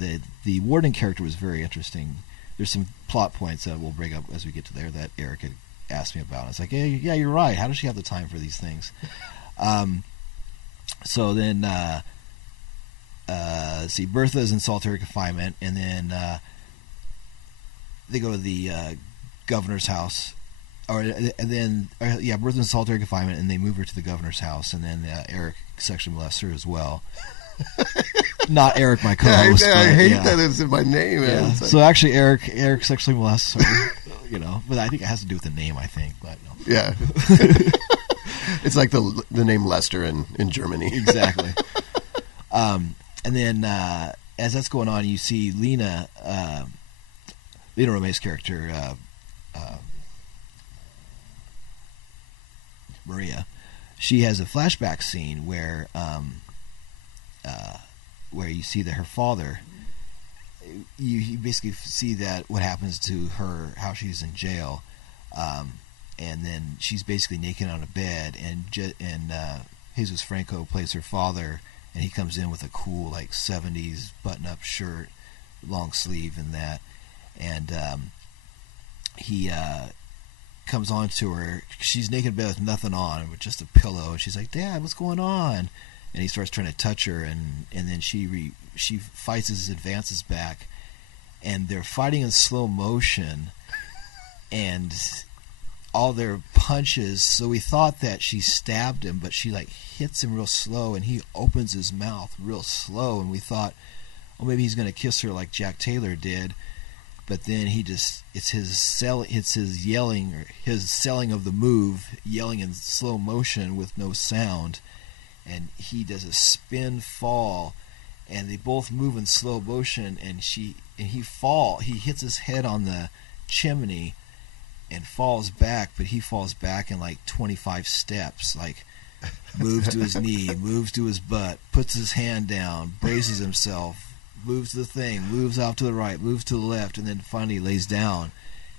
the warden character was very interesting. There's some plot points that we'll bring up as we get to there that Eric had asked me about. It's like, yeah, you're right. How does she have the time for these things? So then, see, Bertha's in solitary confinement, and then they go to the governor's house. Bertha's in solitary confinement, and they move her to the governor's house, and then Eric sexually molests her as well. Not Eric, my co-host. I hate that it's in my name. Yeah. Like, so actually, Eric sexually molests her. But I think it has to do with the name. I think, but no. Yeah. It's like the name Lester in Germany. Exactly. And then as that's going on, you see Lena Romay's character, Maria. She has a flashback scene where you see that her father. You basically see that what happens to her, how she's in jail, and then she's basically naked on a bed, and Jesus Franco plays her father, and he comes in with a cool like 70s button-up shirt, long sleeve, and that, and he comes on to her. She's naked in bed with nothing on, with just a pillow, and she's like, "Dad, what's going on?" And he starts trying to touch her, and then she fights as advances back, and they're fighting in slow motion, and all their punches. So we thought that she stabbed him, but she like hits him real slow, and he opens his mouth real slow, and we thought, oh, maybe he's going to kiss her like Jack Taylor did. But then it's his yelling, or his selling of the move, yelling in slow motion with no sound. And he does a spin fall, and they both move in slow motion, and he hits his head on the chimney and falls back, but he falls back in like 25 steps, like moves to his knee, moves to his butt, puts his hand down, braces himself, moves to the thing, moves out to the right, moves to the left, and then finally lays down.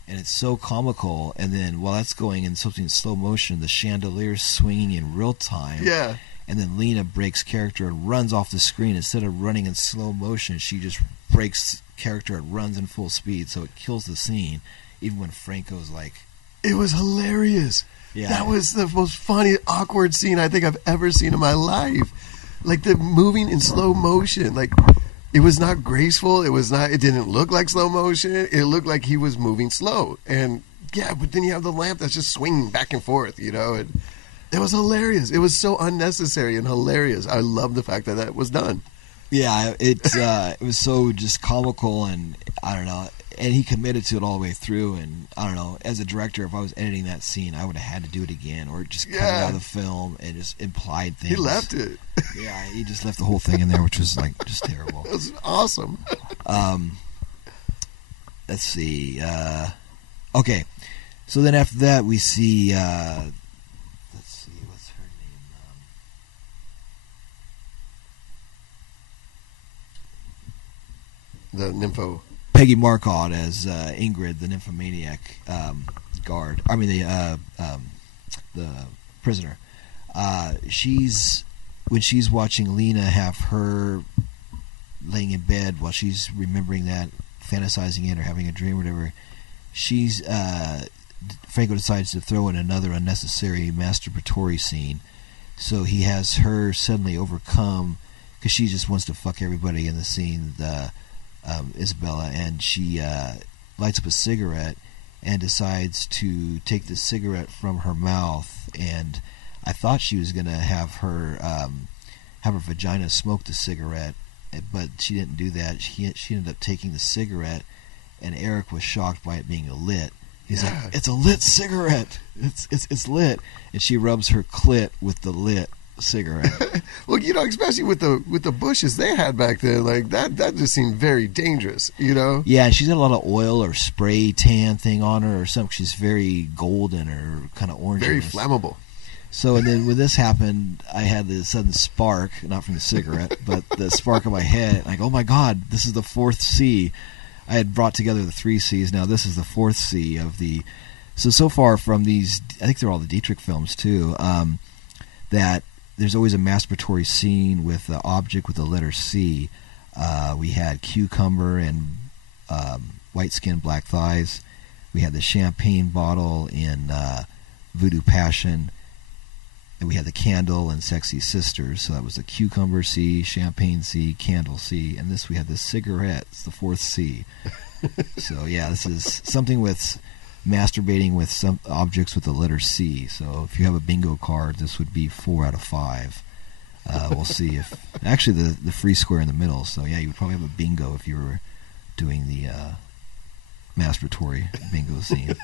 And it's so comical. And then while that's going in something in slow motion, the chandelier's swinging in real time. Yeah. And then Lena breaks character and runs off the screen. Instead of running in slow motion, she just breaks character and runs in full speed. So it kills the scene, even when Franco's like... It was hilarious. Yeah. That was the most funny, awkward scene I think I've ever seen in my life. Like the moving in slow motion. Like, it was not graceful. It didn't look like slow motion. It looked like he was moving slow. And yeah, but then you have the lamp that's just swinging back and forth, and... It was hilarious. It was so unnecessary and hilarious. I love the fact that was done. Yeah, it was so just comical, and I don't know. And he committed to it all the way through. And I don't know, as a director, if I was editing that scene, I would have had to do it again, or just cut it out of the film and just implied things. He left it. Yeah, he just left the whole thing in there, which was like just terrible. It was awesome. Let's see. Okay, so then after that, we see. The nympho. Peggy Marcotte as Ingrid, the nymphomaniac guard. I mean, the prisoner. When she's watching Lena have her laying in bed while she's remembering that, fantasizing it or having a dream or whatever, Franco decides to throw in another unnecessary masturbatory scene. So he has her suddenly overcome, because she just wants to fuck everybody in the scene, Isabella, and she lights up a cigarette and decides to take the cigarette from her mouth. And I thought she was going to have her vagina smoke the cigarette, but she didn't do that. She ended up taking the cigarette, and Eric was shocked by it being lit. He's like, "It's a lit cigarette. It's lit." And she rubs her clit with the lit cigarette. Well, especially with the bushes they had back then, like that just seemed very dangerous, Yeah, and she's got a lot of oil or spray tan thing on her or something. She's very golden or kind of orange. Very flammable. So, and then when this happened, I had the sudden spark, not from the cigarette, but the spark in my head. Like, oh my God, this is the fourth C. I had brought together the 3 C's. Now this is the fourth C of the. So far from these, I think they're all the Dietrich films too. That there's always a masturbatory scene with the object with the letter C. We had cucumber and white skin, black thighs. We had the champagne bottle in Voodoo Passion. And we had the candle in Sexy Sisters. So that was the cucumber C, champagne C, candle C. And this we had the cigarettes, the fourth C. So, yeah, this is something with masturbating with some objects with the letter C. So if you have a bingo card, this would be 4 out of 5. We'll see if... Actually, the free square in the middle. So, yeah, you would probably have a bingo if you were doing the masturbatory bingo scene.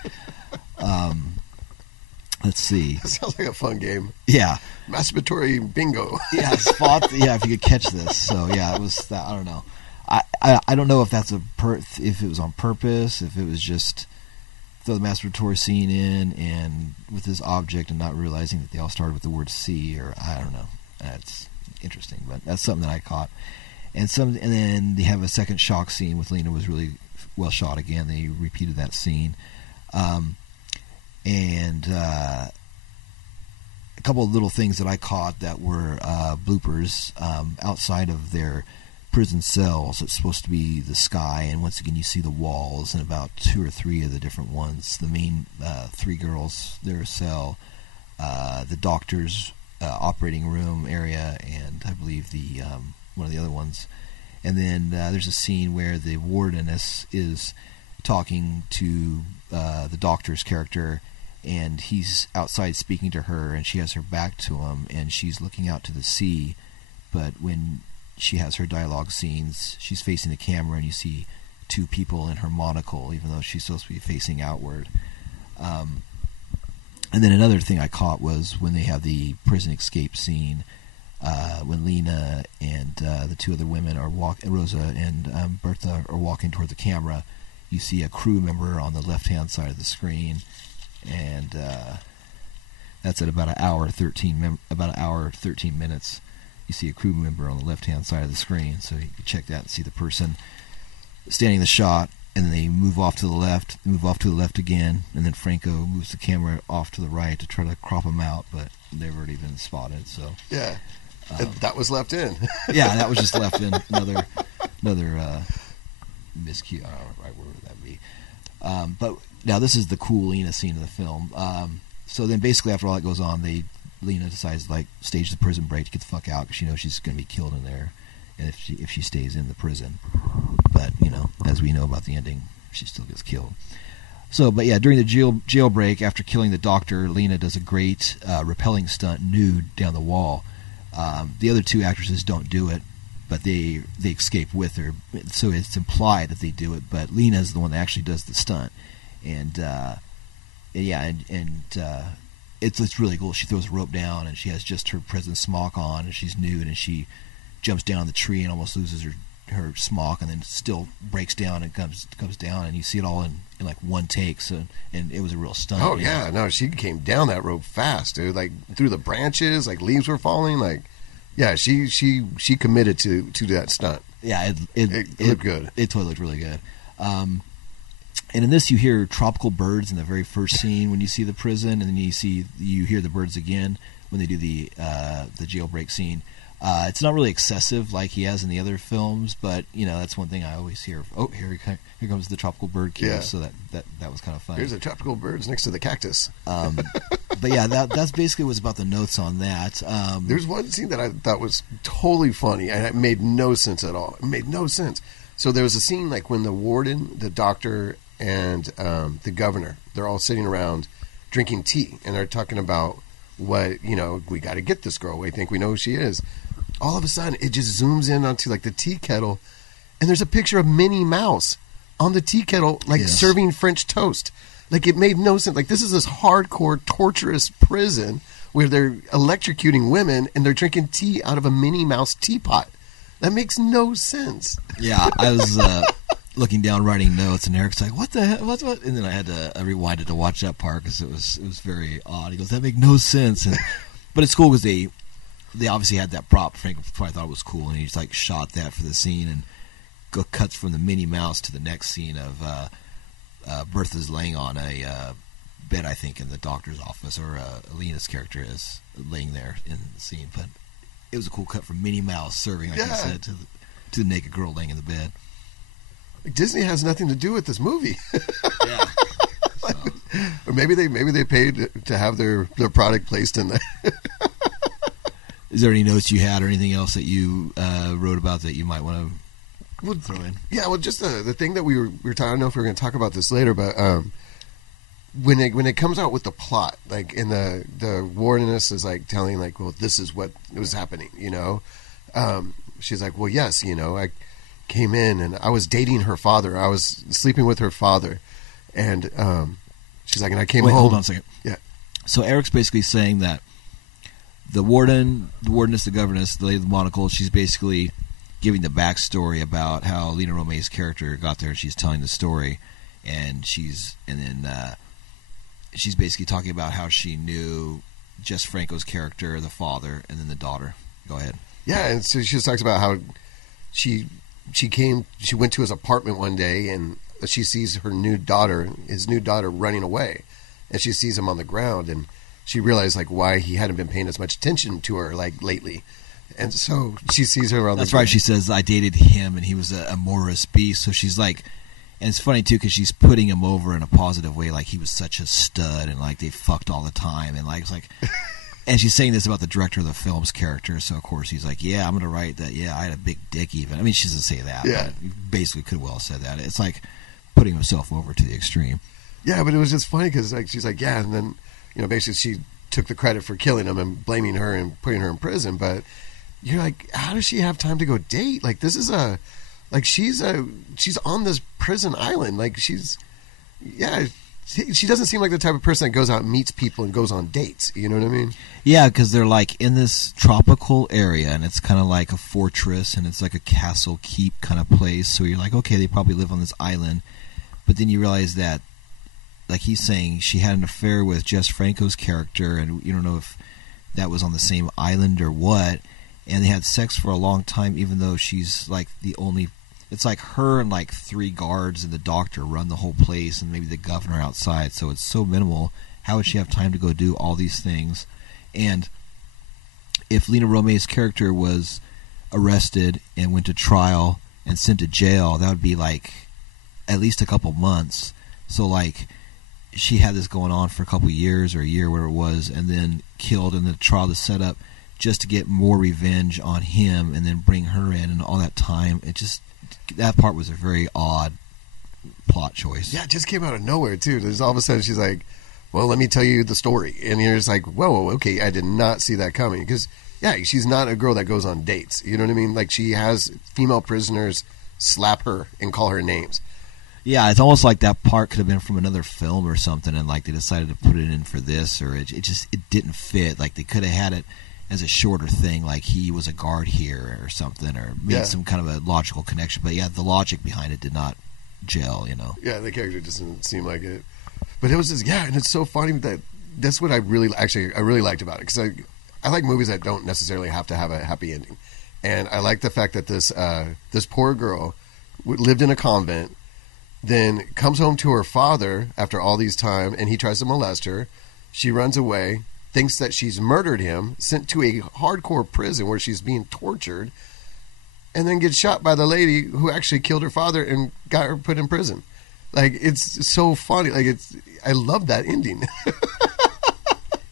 Let's see. That sounds like a fun game. Yeah. Masturbatory bingo. Yeah, spot. Yeah, if you could catch this. So, yeah, it was that. I don't know. I don't know if that's if it was on purpose, if it was just throw the masturbatory scene in and with this object and not realizing that they all started with the word C, or I don't know. That's interesting, but that's something that I caught. And then they have a second shock scene with Lena, was really well shot again. They repeated that scene. And a couple of little things that I caught that were bloopers outside of their prison cells. It's supposed to be the sky, and once again you see the walls and about 2 or 3 of the different ones. The main 3 girls, their cell, the doctor's operating room area, and I believe the one of the other ones. And then there's a scene where the warden is talking to the doctor's character, and he's outside speaking to her, and she has her back to him, and she's looking out to the sea. But when she has her dialogue scenes, she's facing the camera, and you see 2 people in her monocle, even though she's supposed to be facing outward. And then another thing I caught was when they have the prison escape scene, when Lena and the 2 other women are Rosa and Bertha are walking toward the camera. You see a crew member on the left-hand side of the screen, and that's at about an hour 13 minutes. You see a crew member on the left-hand side of the screen, so you can check that and see the person standing the shot, and then they move off to the left, again, and then Franco moves the camera off to the right to try to crop them out, but they've already been spotted. So yeah, that was left in. Yeah, that was just left in. Another miscue. I don't know what word would that be. But now this is the cool Lena scene of the film. So then basically after all that goes on, Lena decides to stage the prison break to get the fuck out because she knows she's going to be killed in there, and if she stays in the prison. But as we know about the ending, she still gets killed. So, but yeah, during the jailbreak, after killing the doctor, Lena does a great rappelling stunt nude down the wall. The other 2 actresses don't do it, but they escape with her. So it's implied that they do it, but Lena's the one that actually does the stunt. And it's really cool. She throws a rope down, and she has just her prison smock on, and she's nude, and she jumps down the tree and almost loses her smock, and then still breaks down and comes down, and you see it all in one take. So, and it was a real stunt. Oh yeah, no, she came down that rope fast, dude. Through the branches, leaves were falling. Yeah, she committed to that stunt. Yeah, it looked good. It totally looked really good. And in this, you hear tropical birds in the very first scene when you see the prison, and then you hear the birds again when they do the jailbreak scene. It's not really excessive like he has in the other films, but that's one thing I always hear. Oh, here comes the tropical bird kill. Yeah. So that was kind of fun. Here's the tropical birds next to the cactus. But yeah, that's basically what's about the notes on that. There's one scene that I thought was totally funny, and it made no sense at all. It made no sense. So there was a scene when the warden, the doctor, and the governor, they're all sitting around drinking tea, and they're talking about what, we got to get this girl. We think we know who she is. All of a sudden, it just zooms in onto the tea kettle, and there's a picture of Minnie Mouse on the tea kettle, serving French toast. It made no sense. This is this hardcore, torturous prison where they're electrocuting women, and they're drinking tea out of a Minnie Mouse teapot. That makes no sense. Yeah, I was looking down, writing notes, and Eric's like, "What the hell? What?" And then I had to rewind it to watch that part because it was very odd. He goes, "That makes no sense." But it's cool because they obviously had that prop. Frank probably thought it was cool, and he just shot that for the scene, and cuts from the Minnie Mouse to the next scene of Bertha's laying on a bed, I think, in the doctor's office, or Alina's character is laying there in the scene. But it was a cool cut from Minnie Mouse serving, like I said, to the naked girl laying in the bed. Disney has nothing to do with this movie. Yeah. Or maybe they paid to have their product placed in there. Is there any notes you had or anything else that you wrote about that you might want to throw in? Yeah, well, just the thing that we were talking. I don't know if we're going to talk about this later, but when it comes out with the plot, like in the wardeness is like telling like, well, this is what was happening, you know. She's like, well, yes, you know, I came in and I was dating her father. I was sleeping with her father, and she's like, and I came home. Hold on a second. Yeah. So Eric's basically saying that the wardeness, the governess, the lady with the monocle, she's basically giving the backstory about how Lena Romay's character got there. She's telling the story, and then she's basically talking about how she knew Jess Franco's character, the father, and then the daughter. Go ahead. Yeah, and so she just talks about how she went to his apartment one day and she sees his new daughter running away, and she sees him on the ground, and she realized like why he hadn't been paying as much attention to her like lately, and so she sees her around. That's the right. ground. She says I dated him, and he was a amorous beast. So she's like, and it's funny too because she's putting him over in a positive way, like he was such a stud, and like they fucked all the time, and like it's like. And she's saying this about the director of the film's character, so of course he's like, yeah, I'm going to write that, yeah, I had a big dick even. I mean, she doesn't say that, yeah. But he basically could well have said that. It's like putting himself over to the extreme. Yeah, but it was just funny because like, she's like, yeah, and then, you know, basically she took the credit for killing him and blaming her and putting her in prison, but you're like, how does she have time to go date? Like, this is she's on this prison island. Like, she doesn't seem like the type of person that goes out and meets people and goes on dates. You know what I mean? Yeah, because they're like in this tropical area, and it's kind of like a fortress, and it's like a castle keep kind of place. So you're like, okay, they probably live on this island. But then you realize that, like he's saying, she had an affair with Jess Franco's character, and you don't know if that was on the same island or what. And they had sex for a long time, even though she's like the only... It's like her and like 3 guards and the doctor run the whole place, and maybe the governor outside. So it's so minimal. How would she have time to go do all these things? And if Lena Romay's character was arrested and went to trial and sent to jail, that would be like at least a couple months. So like she had this going on for a couple years or a year, whatever it was, and then killed, and the trial is set up just to get more revenge on him and then bring her in, and all that time. It just... That part was a very odd plot choice. Yeah, it just came out of nowhere, too. There's all of a sudden she's like, well, let me tell you the story. And you're just like, whoa, okay, I did not see that coming. Because, yeah, she's not a girl that goes on dates. You know what I mean? Like, she has female prisoners slap her and call her names. Yeah, it's almost like that part could have been from another film or something, and like they decided to put it in for this, or it didn't fit. Like they could have had it as a shorter thing, like he was a guard here or something, or made some kind of a logical connection. But yeah, the logic behind it did not gel, you know. Yeah, the character just didn't seem like it. But it was just, yeah, and it's so funny that that's what I really liked about it, because I like movies that don't necessarily have to have a happy ending. And I like the fact that this poor girl lived in a convent, then comes home to her father after all these time, and he tries to molest her. She runs away, thinks that she's murdered him, sent to a hardcore prison where she's being tortured, and then gets shot by the lady who actually killed her father and got her put in prison. Like, it's so funny. Like, I love that ending.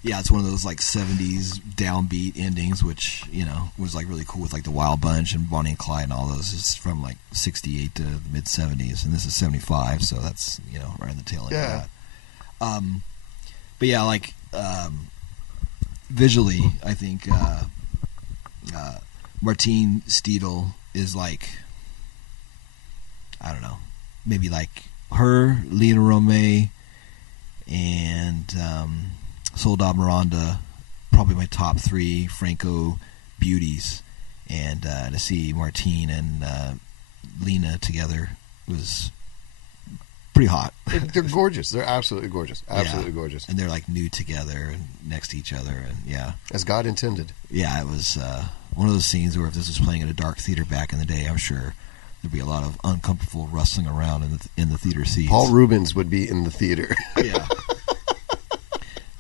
Yeah, it's one of those like 70s downbeat endings, which, you know, was like really cool with like the Wild Bunch and Bonnie and Clyde and all those. It's from like 68 to the mid 70s, and this is 75, so that's, you know, right in the tail end of that. But yeah, like visually, I think Martine Steedle is like, I don't know, maybe like her, Lena Romay, and Soledad Miranda, probably my top 3 Franco beauties, and to see Martine and Lena together was pretty hot. They're gorgeous. They're absolutely gorgeous. Absolutely gorgeous. And they're like nude together and next to each other, and yeah, as God intended. Yeah, it was one of those scenes where if this was playing at a dark theater back in the day, I'm sure there'd be a lot of uncomfortable rustling around in the theater seats. Paul Rubens would be in the theater. Yeah.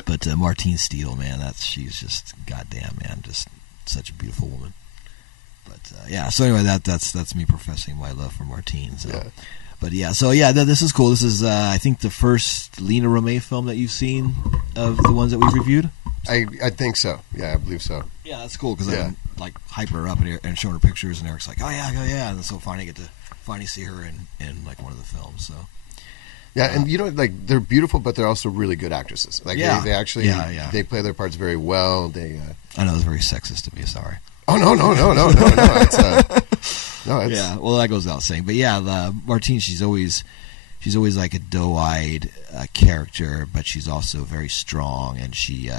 But Martine Steedle, man, she's just goddamn, man, just such a beautiful woman. But yeah, so anyway, that's me professing my love for Martine. So, yeah. But yeah, so yeah, this is cool. This is I think the first Lena Romay film that you've seen of the ones that we've reviewed. I think so. Yeah, I believe so. Yeah, that's cool because Yeah. I'm like hyping her up and showing her pictures, and Eric's like, oh yeah, and so finally get to see her in like one of the films. So Yeah, and like they're beautiful, but they're also really good actresses. Like they actually they play their parts very well. They I know it's very sexist of me. Sorry. Oh no. It's, Yeah, well that goes without saying, but yeah, Martine, she's always like a doe-eyed character, but she's also very strong, and she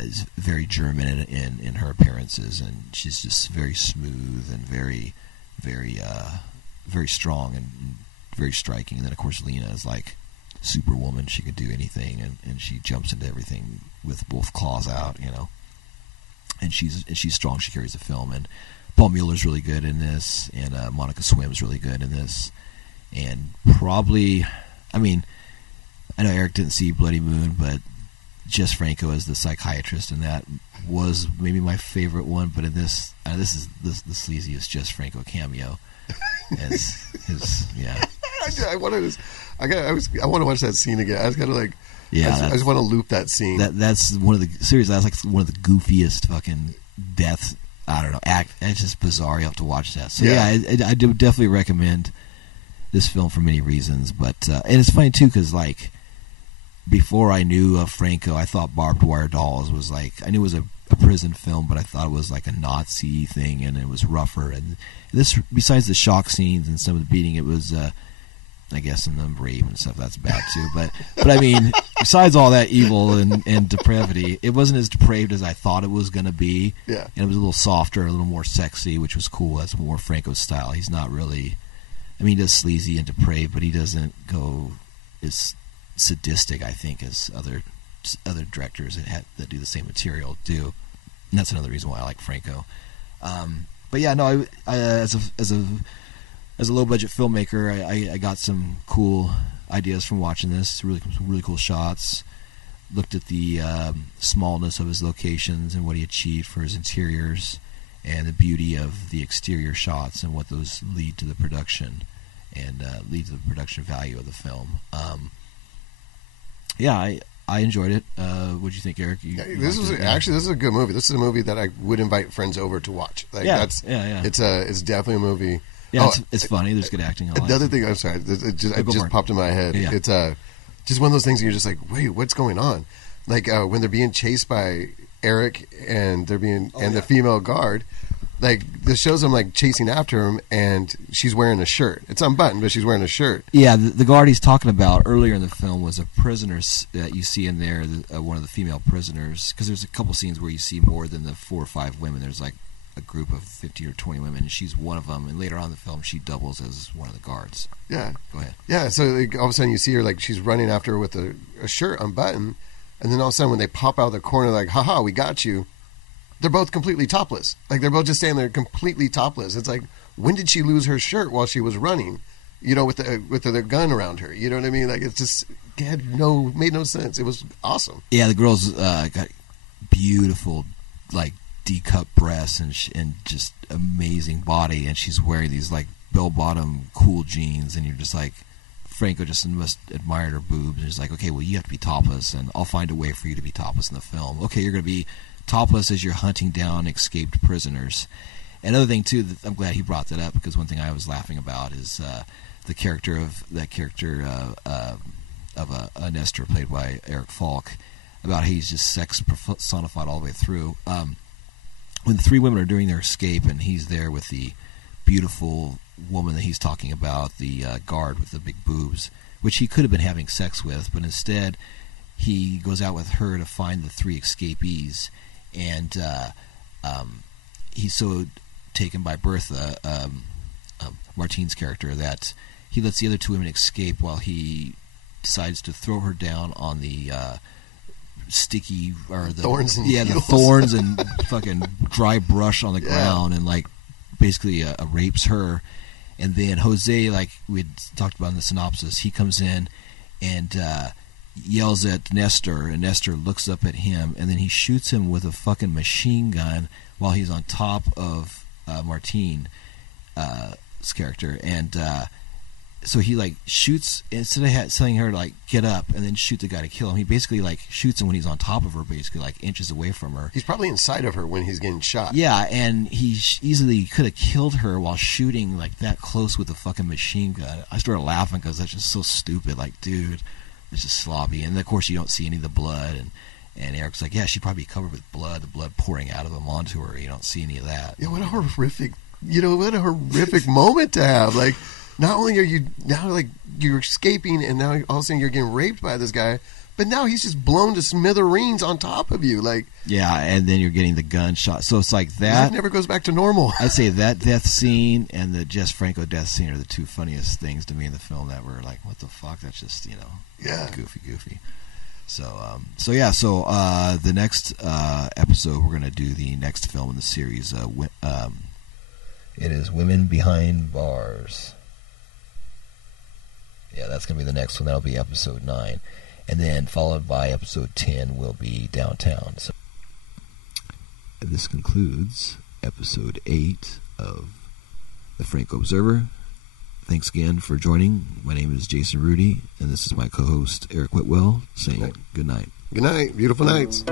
is very German in her appearances, and she's just very smooth and very strong and very striking. And then of course Lena is like Superwoman; she could do anything, and she jumps into everything with both claws out, And she's strong. She carries the film, and Paul Mueller's really good in this, and Monica Swim's really good in this, and probably, I mean, I know Eric didn't see Bloody Moon, but Jess Franco as the psychiatrist in that was maybe my favorite one. But in this, this is the sleaziest Jess Franco cameo. As his, yeah. I want to watch that scene again. I just gotta like. Yeah, I just want to loop that scene. That's one of the seriously. That's like one of the goofiest fucking death. I don't know. It's just bizarre. You have to watch that. So yeah, I do definitely recommend this film for many reasons. But and it's funny too because like before I knew of Franco, I thought Barbed Wire Dolls was like, I knew it was a prison film, but I thought it was like a Nazi thing, and it was rougher. And this, besides the shock scenes and some of the beating, it was. I guess in the rape and stuff, that's bad too. But I mean, besides all that evil and depravity, it wasn't as depraved as I thought it was going to be. Yeah. And it was a little softer, a little more sexy, which was cool. That's more Franco's style. He's not really, I mean, he does sleazy and depraved, but he doesn't go as sadistic, I think, as other directors that do the same material do. And that's another reason why I like Franco. But yeah, no, I as a low-budget filmmaker, I got some cool ideas from watching this. Really cool shots. Looked at the smallness of his locations and what he achieved for his interiors, and the beauty of the exterior shots and what those lead to the production and lead to the production value of the film. Yeah, I enjoyed it. What do you think, Eric? This is a good movie. This is a movie that I would invite friends over to watch. Like, yeah. It's definitely a movie. Yeah, it's funny. There's good acting. The other thing, I'm sorry, it just popped in my head. Yeah. It's just one of those things, and you're just like, wait, what's going on? Like when they're being chased by Eric and the female guard. Like this shows them like chasing after him, and she's wearing a shirt. It's unbuttoned, but she's wearing a shirt. Yeah, the guard he's talking about earlier in the film was a prisoner that you see in there, one of the female prisoners. Because there's a couple scenes where you see more than the 4 or 5 women. There's like a group of 50 or 20 women, and she's one of them. And later on in the film, she doubles as one of the guards. Yeah. Go ahead. Yeah, so like, all of a sudden you see her, like she's running after her with a shirt unbuttoned, and then all of a sudden when they pop out of the corner, like, haha, we got you, they're both completely topless. Like they're both just standing there completely topless. It's like, when did she lose her shirt while she was running? You know, with the gun around her. You know what I mean? Like it's just made no sense. It was awesome. Yeah, the girl's got beautiful, like D-cup breasts and just amazing body, and she's wearing these like bell-bottom cool jeans, and you're just like, Franco just must admire her boobs, and he's like, okay, well you have to be topless, and I'll find a way for you to be topless in the film. Okay, you're going to be topless as you're hunting down escaped prisoners. Another thing too, that I'm glad he brought that up, because one thing I was laughing about is the character of a Nestor played by Eric Falk, about how he's just sex personified all the way through. When the 3 women are doing their escape, and he's there with the beautiful woman that he's talking about, the guard with the big boobs, which he could have been having sex with, but instead he goes out with her to find the 3 escapees, and he's so taken by Bertha, Martine's character, that he lets the other 2 women escape while he decides to throw her down on the sticky, or the thorns and the thorns and fucking dry brush on the ground, and like basically rapes her. And then Jose, like we had talked about in the synopsis, he comes in and yells at Nestor, and Nestor looks up at him, and then he shoots him with a fucking machine gun while he's on top of Martine's character. And so he like shoots instead of telling her to like get up and then shoot the guy to kill him. He basically like shoots him when he's on top of her, basically like inches away from her. He's probably inside of her when he's getting shot. Yeah, and he easily could have killed her while shooting like that close with a fucking machine gun. I started laughing because that's just so stupid. Like, dude, it's just sloppy. And of course, you don't see any of the blood. And Eric's like, yeah, she'd probably be covered with blood, the blood pouring out of him onto her. You don't see any of that. Yeah, what a horrific, what a horrific moment to have. Like, not only are you now like you're escaping, and now all of a sudden you're getting raped by this guy, but now he's just blown to smithereens on top of you. Like, yeah, and then you're getting the gunshot. So it's like that never goes back to normal. I'd say that death scene and the Jess Franco death scene are the two funniest things to me in the film. That were like, what the fuck? That's just goofy. So the next episode we're gonna do the next film in the series. It is Women Behind Bars. Yeah, that's going to be the next one. That'll be episode 9. And then followed by episode 10 will be Downtown. So this concludes episode 8 of the Franco Observer. Thanks again for joining. My name is Jason Rudy, and this is my co-host Eric Whitwell saying good night. Good night. Beautiful nights.